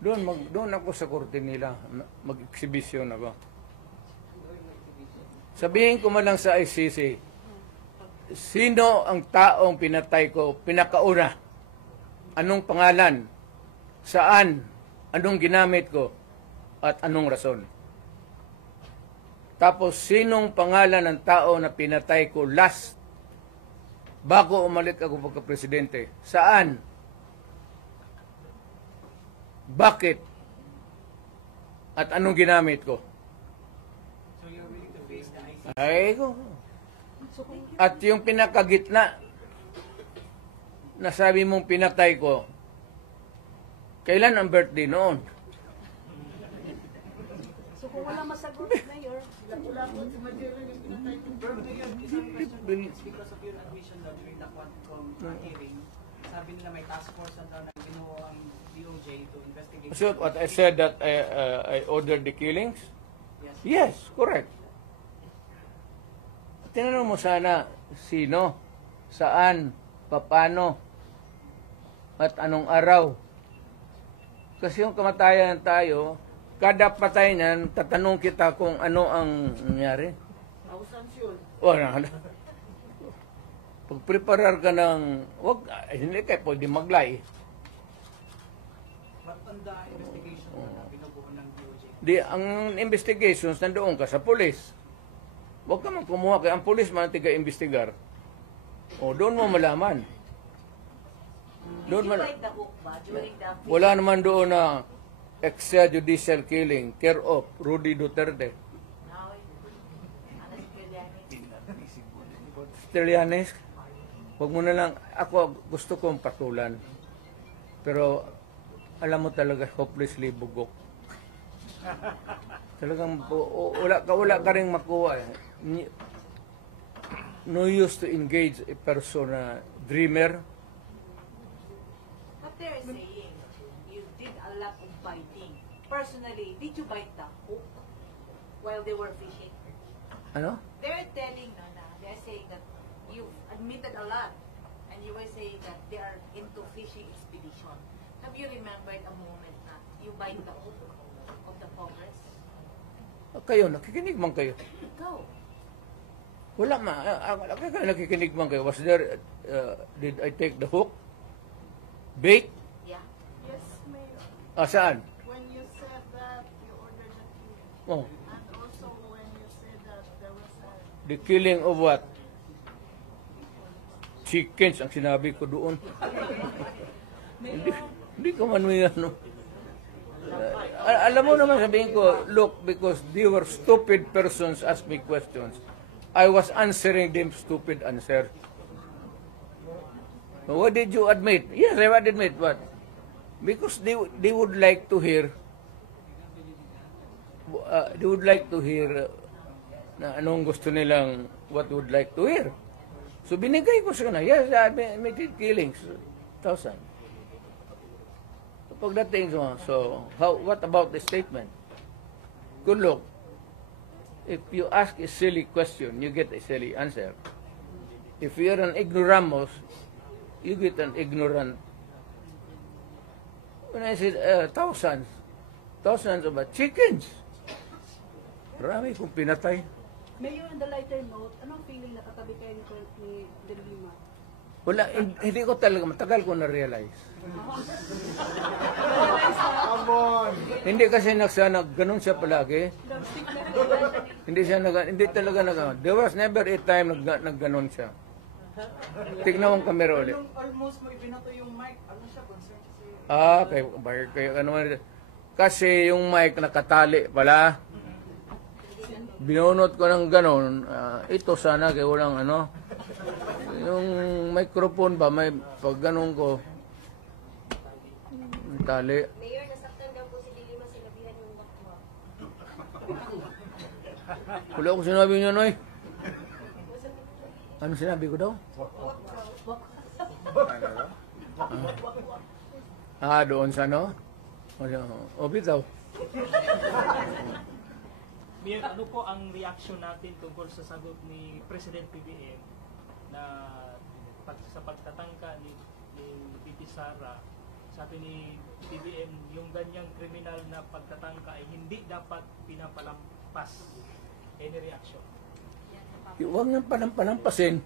Doon ako sa korte nila, mag-exhibition ako. Sabihin ko man lang sa ICC, sino ang taong pinatay ko, pinakauna? Anong pangalan? Saan? Anong ginamit ko? At anong rason? Tapos, sinong pangalan ng tao na pinatay ko last bago umalit ako pagka-presidente? Saan? Bakit? At anong ginamit ko? So you're willing to face the ICC? Ay ko. At yung pinakagitna, na sabi mong pinatay ko, kailan ang birthday noon? So kung wala masagot, Mayor, It's because of your admission daw during the Quadcom hearing. Sabi nila may task force na daw na binuo ang DOJ to investigate. So what I said that I ordered the killings? Yes, correct. Tinanong mo sana sino, saan, paano, at anong araw. Kasi yung kamatayan tayo, kada patay niyan, tatanong kita kung ano ang nangyari. Thousands yun. Wala. Pag-preparar ka ng, hindi kayo pwede maglay. But on the investigation na binubuo ng DOJ, Di, ang investigations, nandoon ka sa pulis. Huwag ka man kumuha kay ang pulis man tiga-investigar. O, doon mo malaman. Did Doon you man, bite the hook ba during the wala naman doon na extrajudicial killing, care of Rudy Duterte. Now, ano si Trillanes? Trillanes, huwag mo na lang, ako gusto kong patulan. Pero, alam mo talaga, hopelessly bugok. Talagang, wala ka rin makuha. No use to engage a person na dreamer. But they're saying you did a lot of biting. Personally, did you bite the hook while they were fishing? Ano? They're telling, they're saying that you've admitted a lot, and you were saying that they are into fishing expedition. Have you remembered a moment na you bite the hook of the Congress? Kayo, nakikinig man kayo. Go. Wala kayo nakikinig man kayo. Was there, did I take the hook? Bait? Yeah. Yes, Mayor. Saan? When you said that, you ordered the killing. Oh, And also when you said that there was a the killing of what? Chickens ang sinabi ko doon. Hindi ka man may ano. Alam mo naman sabihin ko, look, because they were stupid persons ask me questions. I was answering them stupid answers. What did you admit? Yes, I would admit. What? Because they would like to hear na anong gusto nilang what would like to hear. So binigay ko sa kanila. Yes, I admitted killings. 1,000. Pagdating so what about the statement? Good look. If you ask a silly question, you get a silly answer. If you're an ignoramus, you get an ignorant. When I said thousands of chickens. Marami kong pinatay. Mayor, on the lighter note, anong feeling na katabi kayo ni De Lima? Wala, hindi ko talaga, matagal ko na-realize. Hindi kasi ganun siya palagi. Hindi talaga there was never a time nagganon siya. Tignan mo ang camera ulit. nung almost mo ibinato yung mic, ano siya, concern siya Kaya ano, kasi yung mic nakatali pala. Binunot ko ng ganon. Ito sana kaya walang ano. Yung microphone ba, may pag ganon ko, tali. Mayor, nasaktan daw po si De Lima, sinabihan yung wakwak. Wala ko sinabi niyo, Noy. Ano sinabi ko daw? Doon sa ano? O, bitaw. Mayor, ano po ang reaction natin tungkol sa sagot ni President PBM na sa pagtatangka ni VP Sara, sabi ni PBM, yung ganyang kriminal na pagtatangka ay hindi dapat pinapalampas. Any reaction? Huwag niyang palampasin.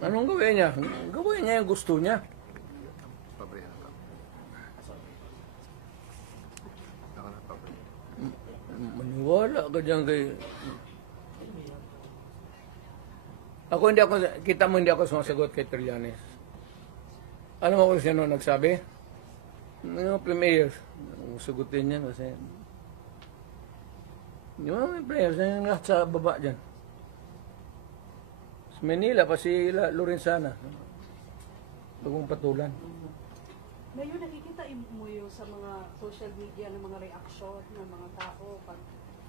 Anong gawin niya? Gawin niya yung gusto niya. Maniwala ka dyan kay... Kita mo hindi ako sumasagot kay Trillanes. Alam mo kung sino nagsabi? Yung players. Sagutin niya kasi... Yung mga players, yung lahat sa baba dyan. Sa Manila, pa si Lorenzana. Bagong patulan. Mayor, nakikita mo yung sa mga social media ng mga reaksyon ng mga tao pag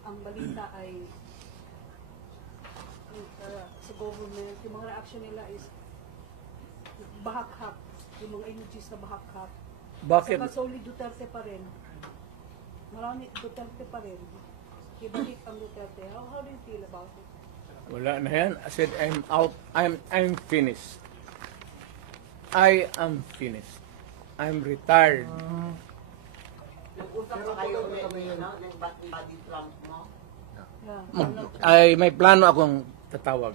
ang balita ay sa government, yung mga reaction nila is bahakhap, yung mga emojis na bahakhap. Bakit? Sa solely Duterte pa rin. Marami Duterte pa rin. Ibalik ang Duterte. How do you feel about it? Wala na yan. I said, I'm out. I'm finished. I am finished. I'm retired. Nag-usap pa kayo ng body Trump mo? Yeah. Ay, may plano akong tatawag.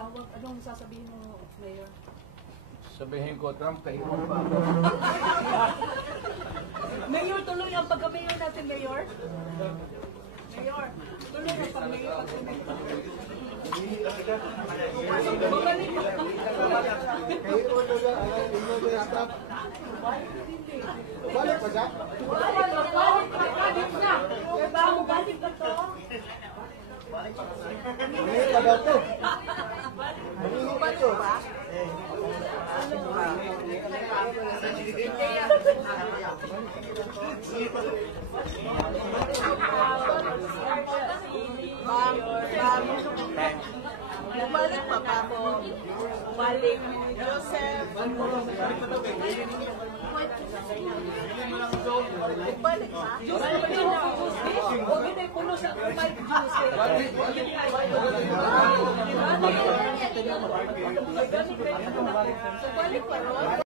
tatawag, anong sasabihin mo, Mayor? Sabihin ko, Trump, kahiwan pa ako. Mayor, tuloy ang pagka-mayor natin, Mayor. Mayor, tuloy ang pag-mayor natin. Balik pa siya? Balik na to. Balik pa daw to. Bumalik pa ba mo? Bumalik. Joseph. Bumalik pa. Huwag na puno sa Mike Jose. Balik pa ron.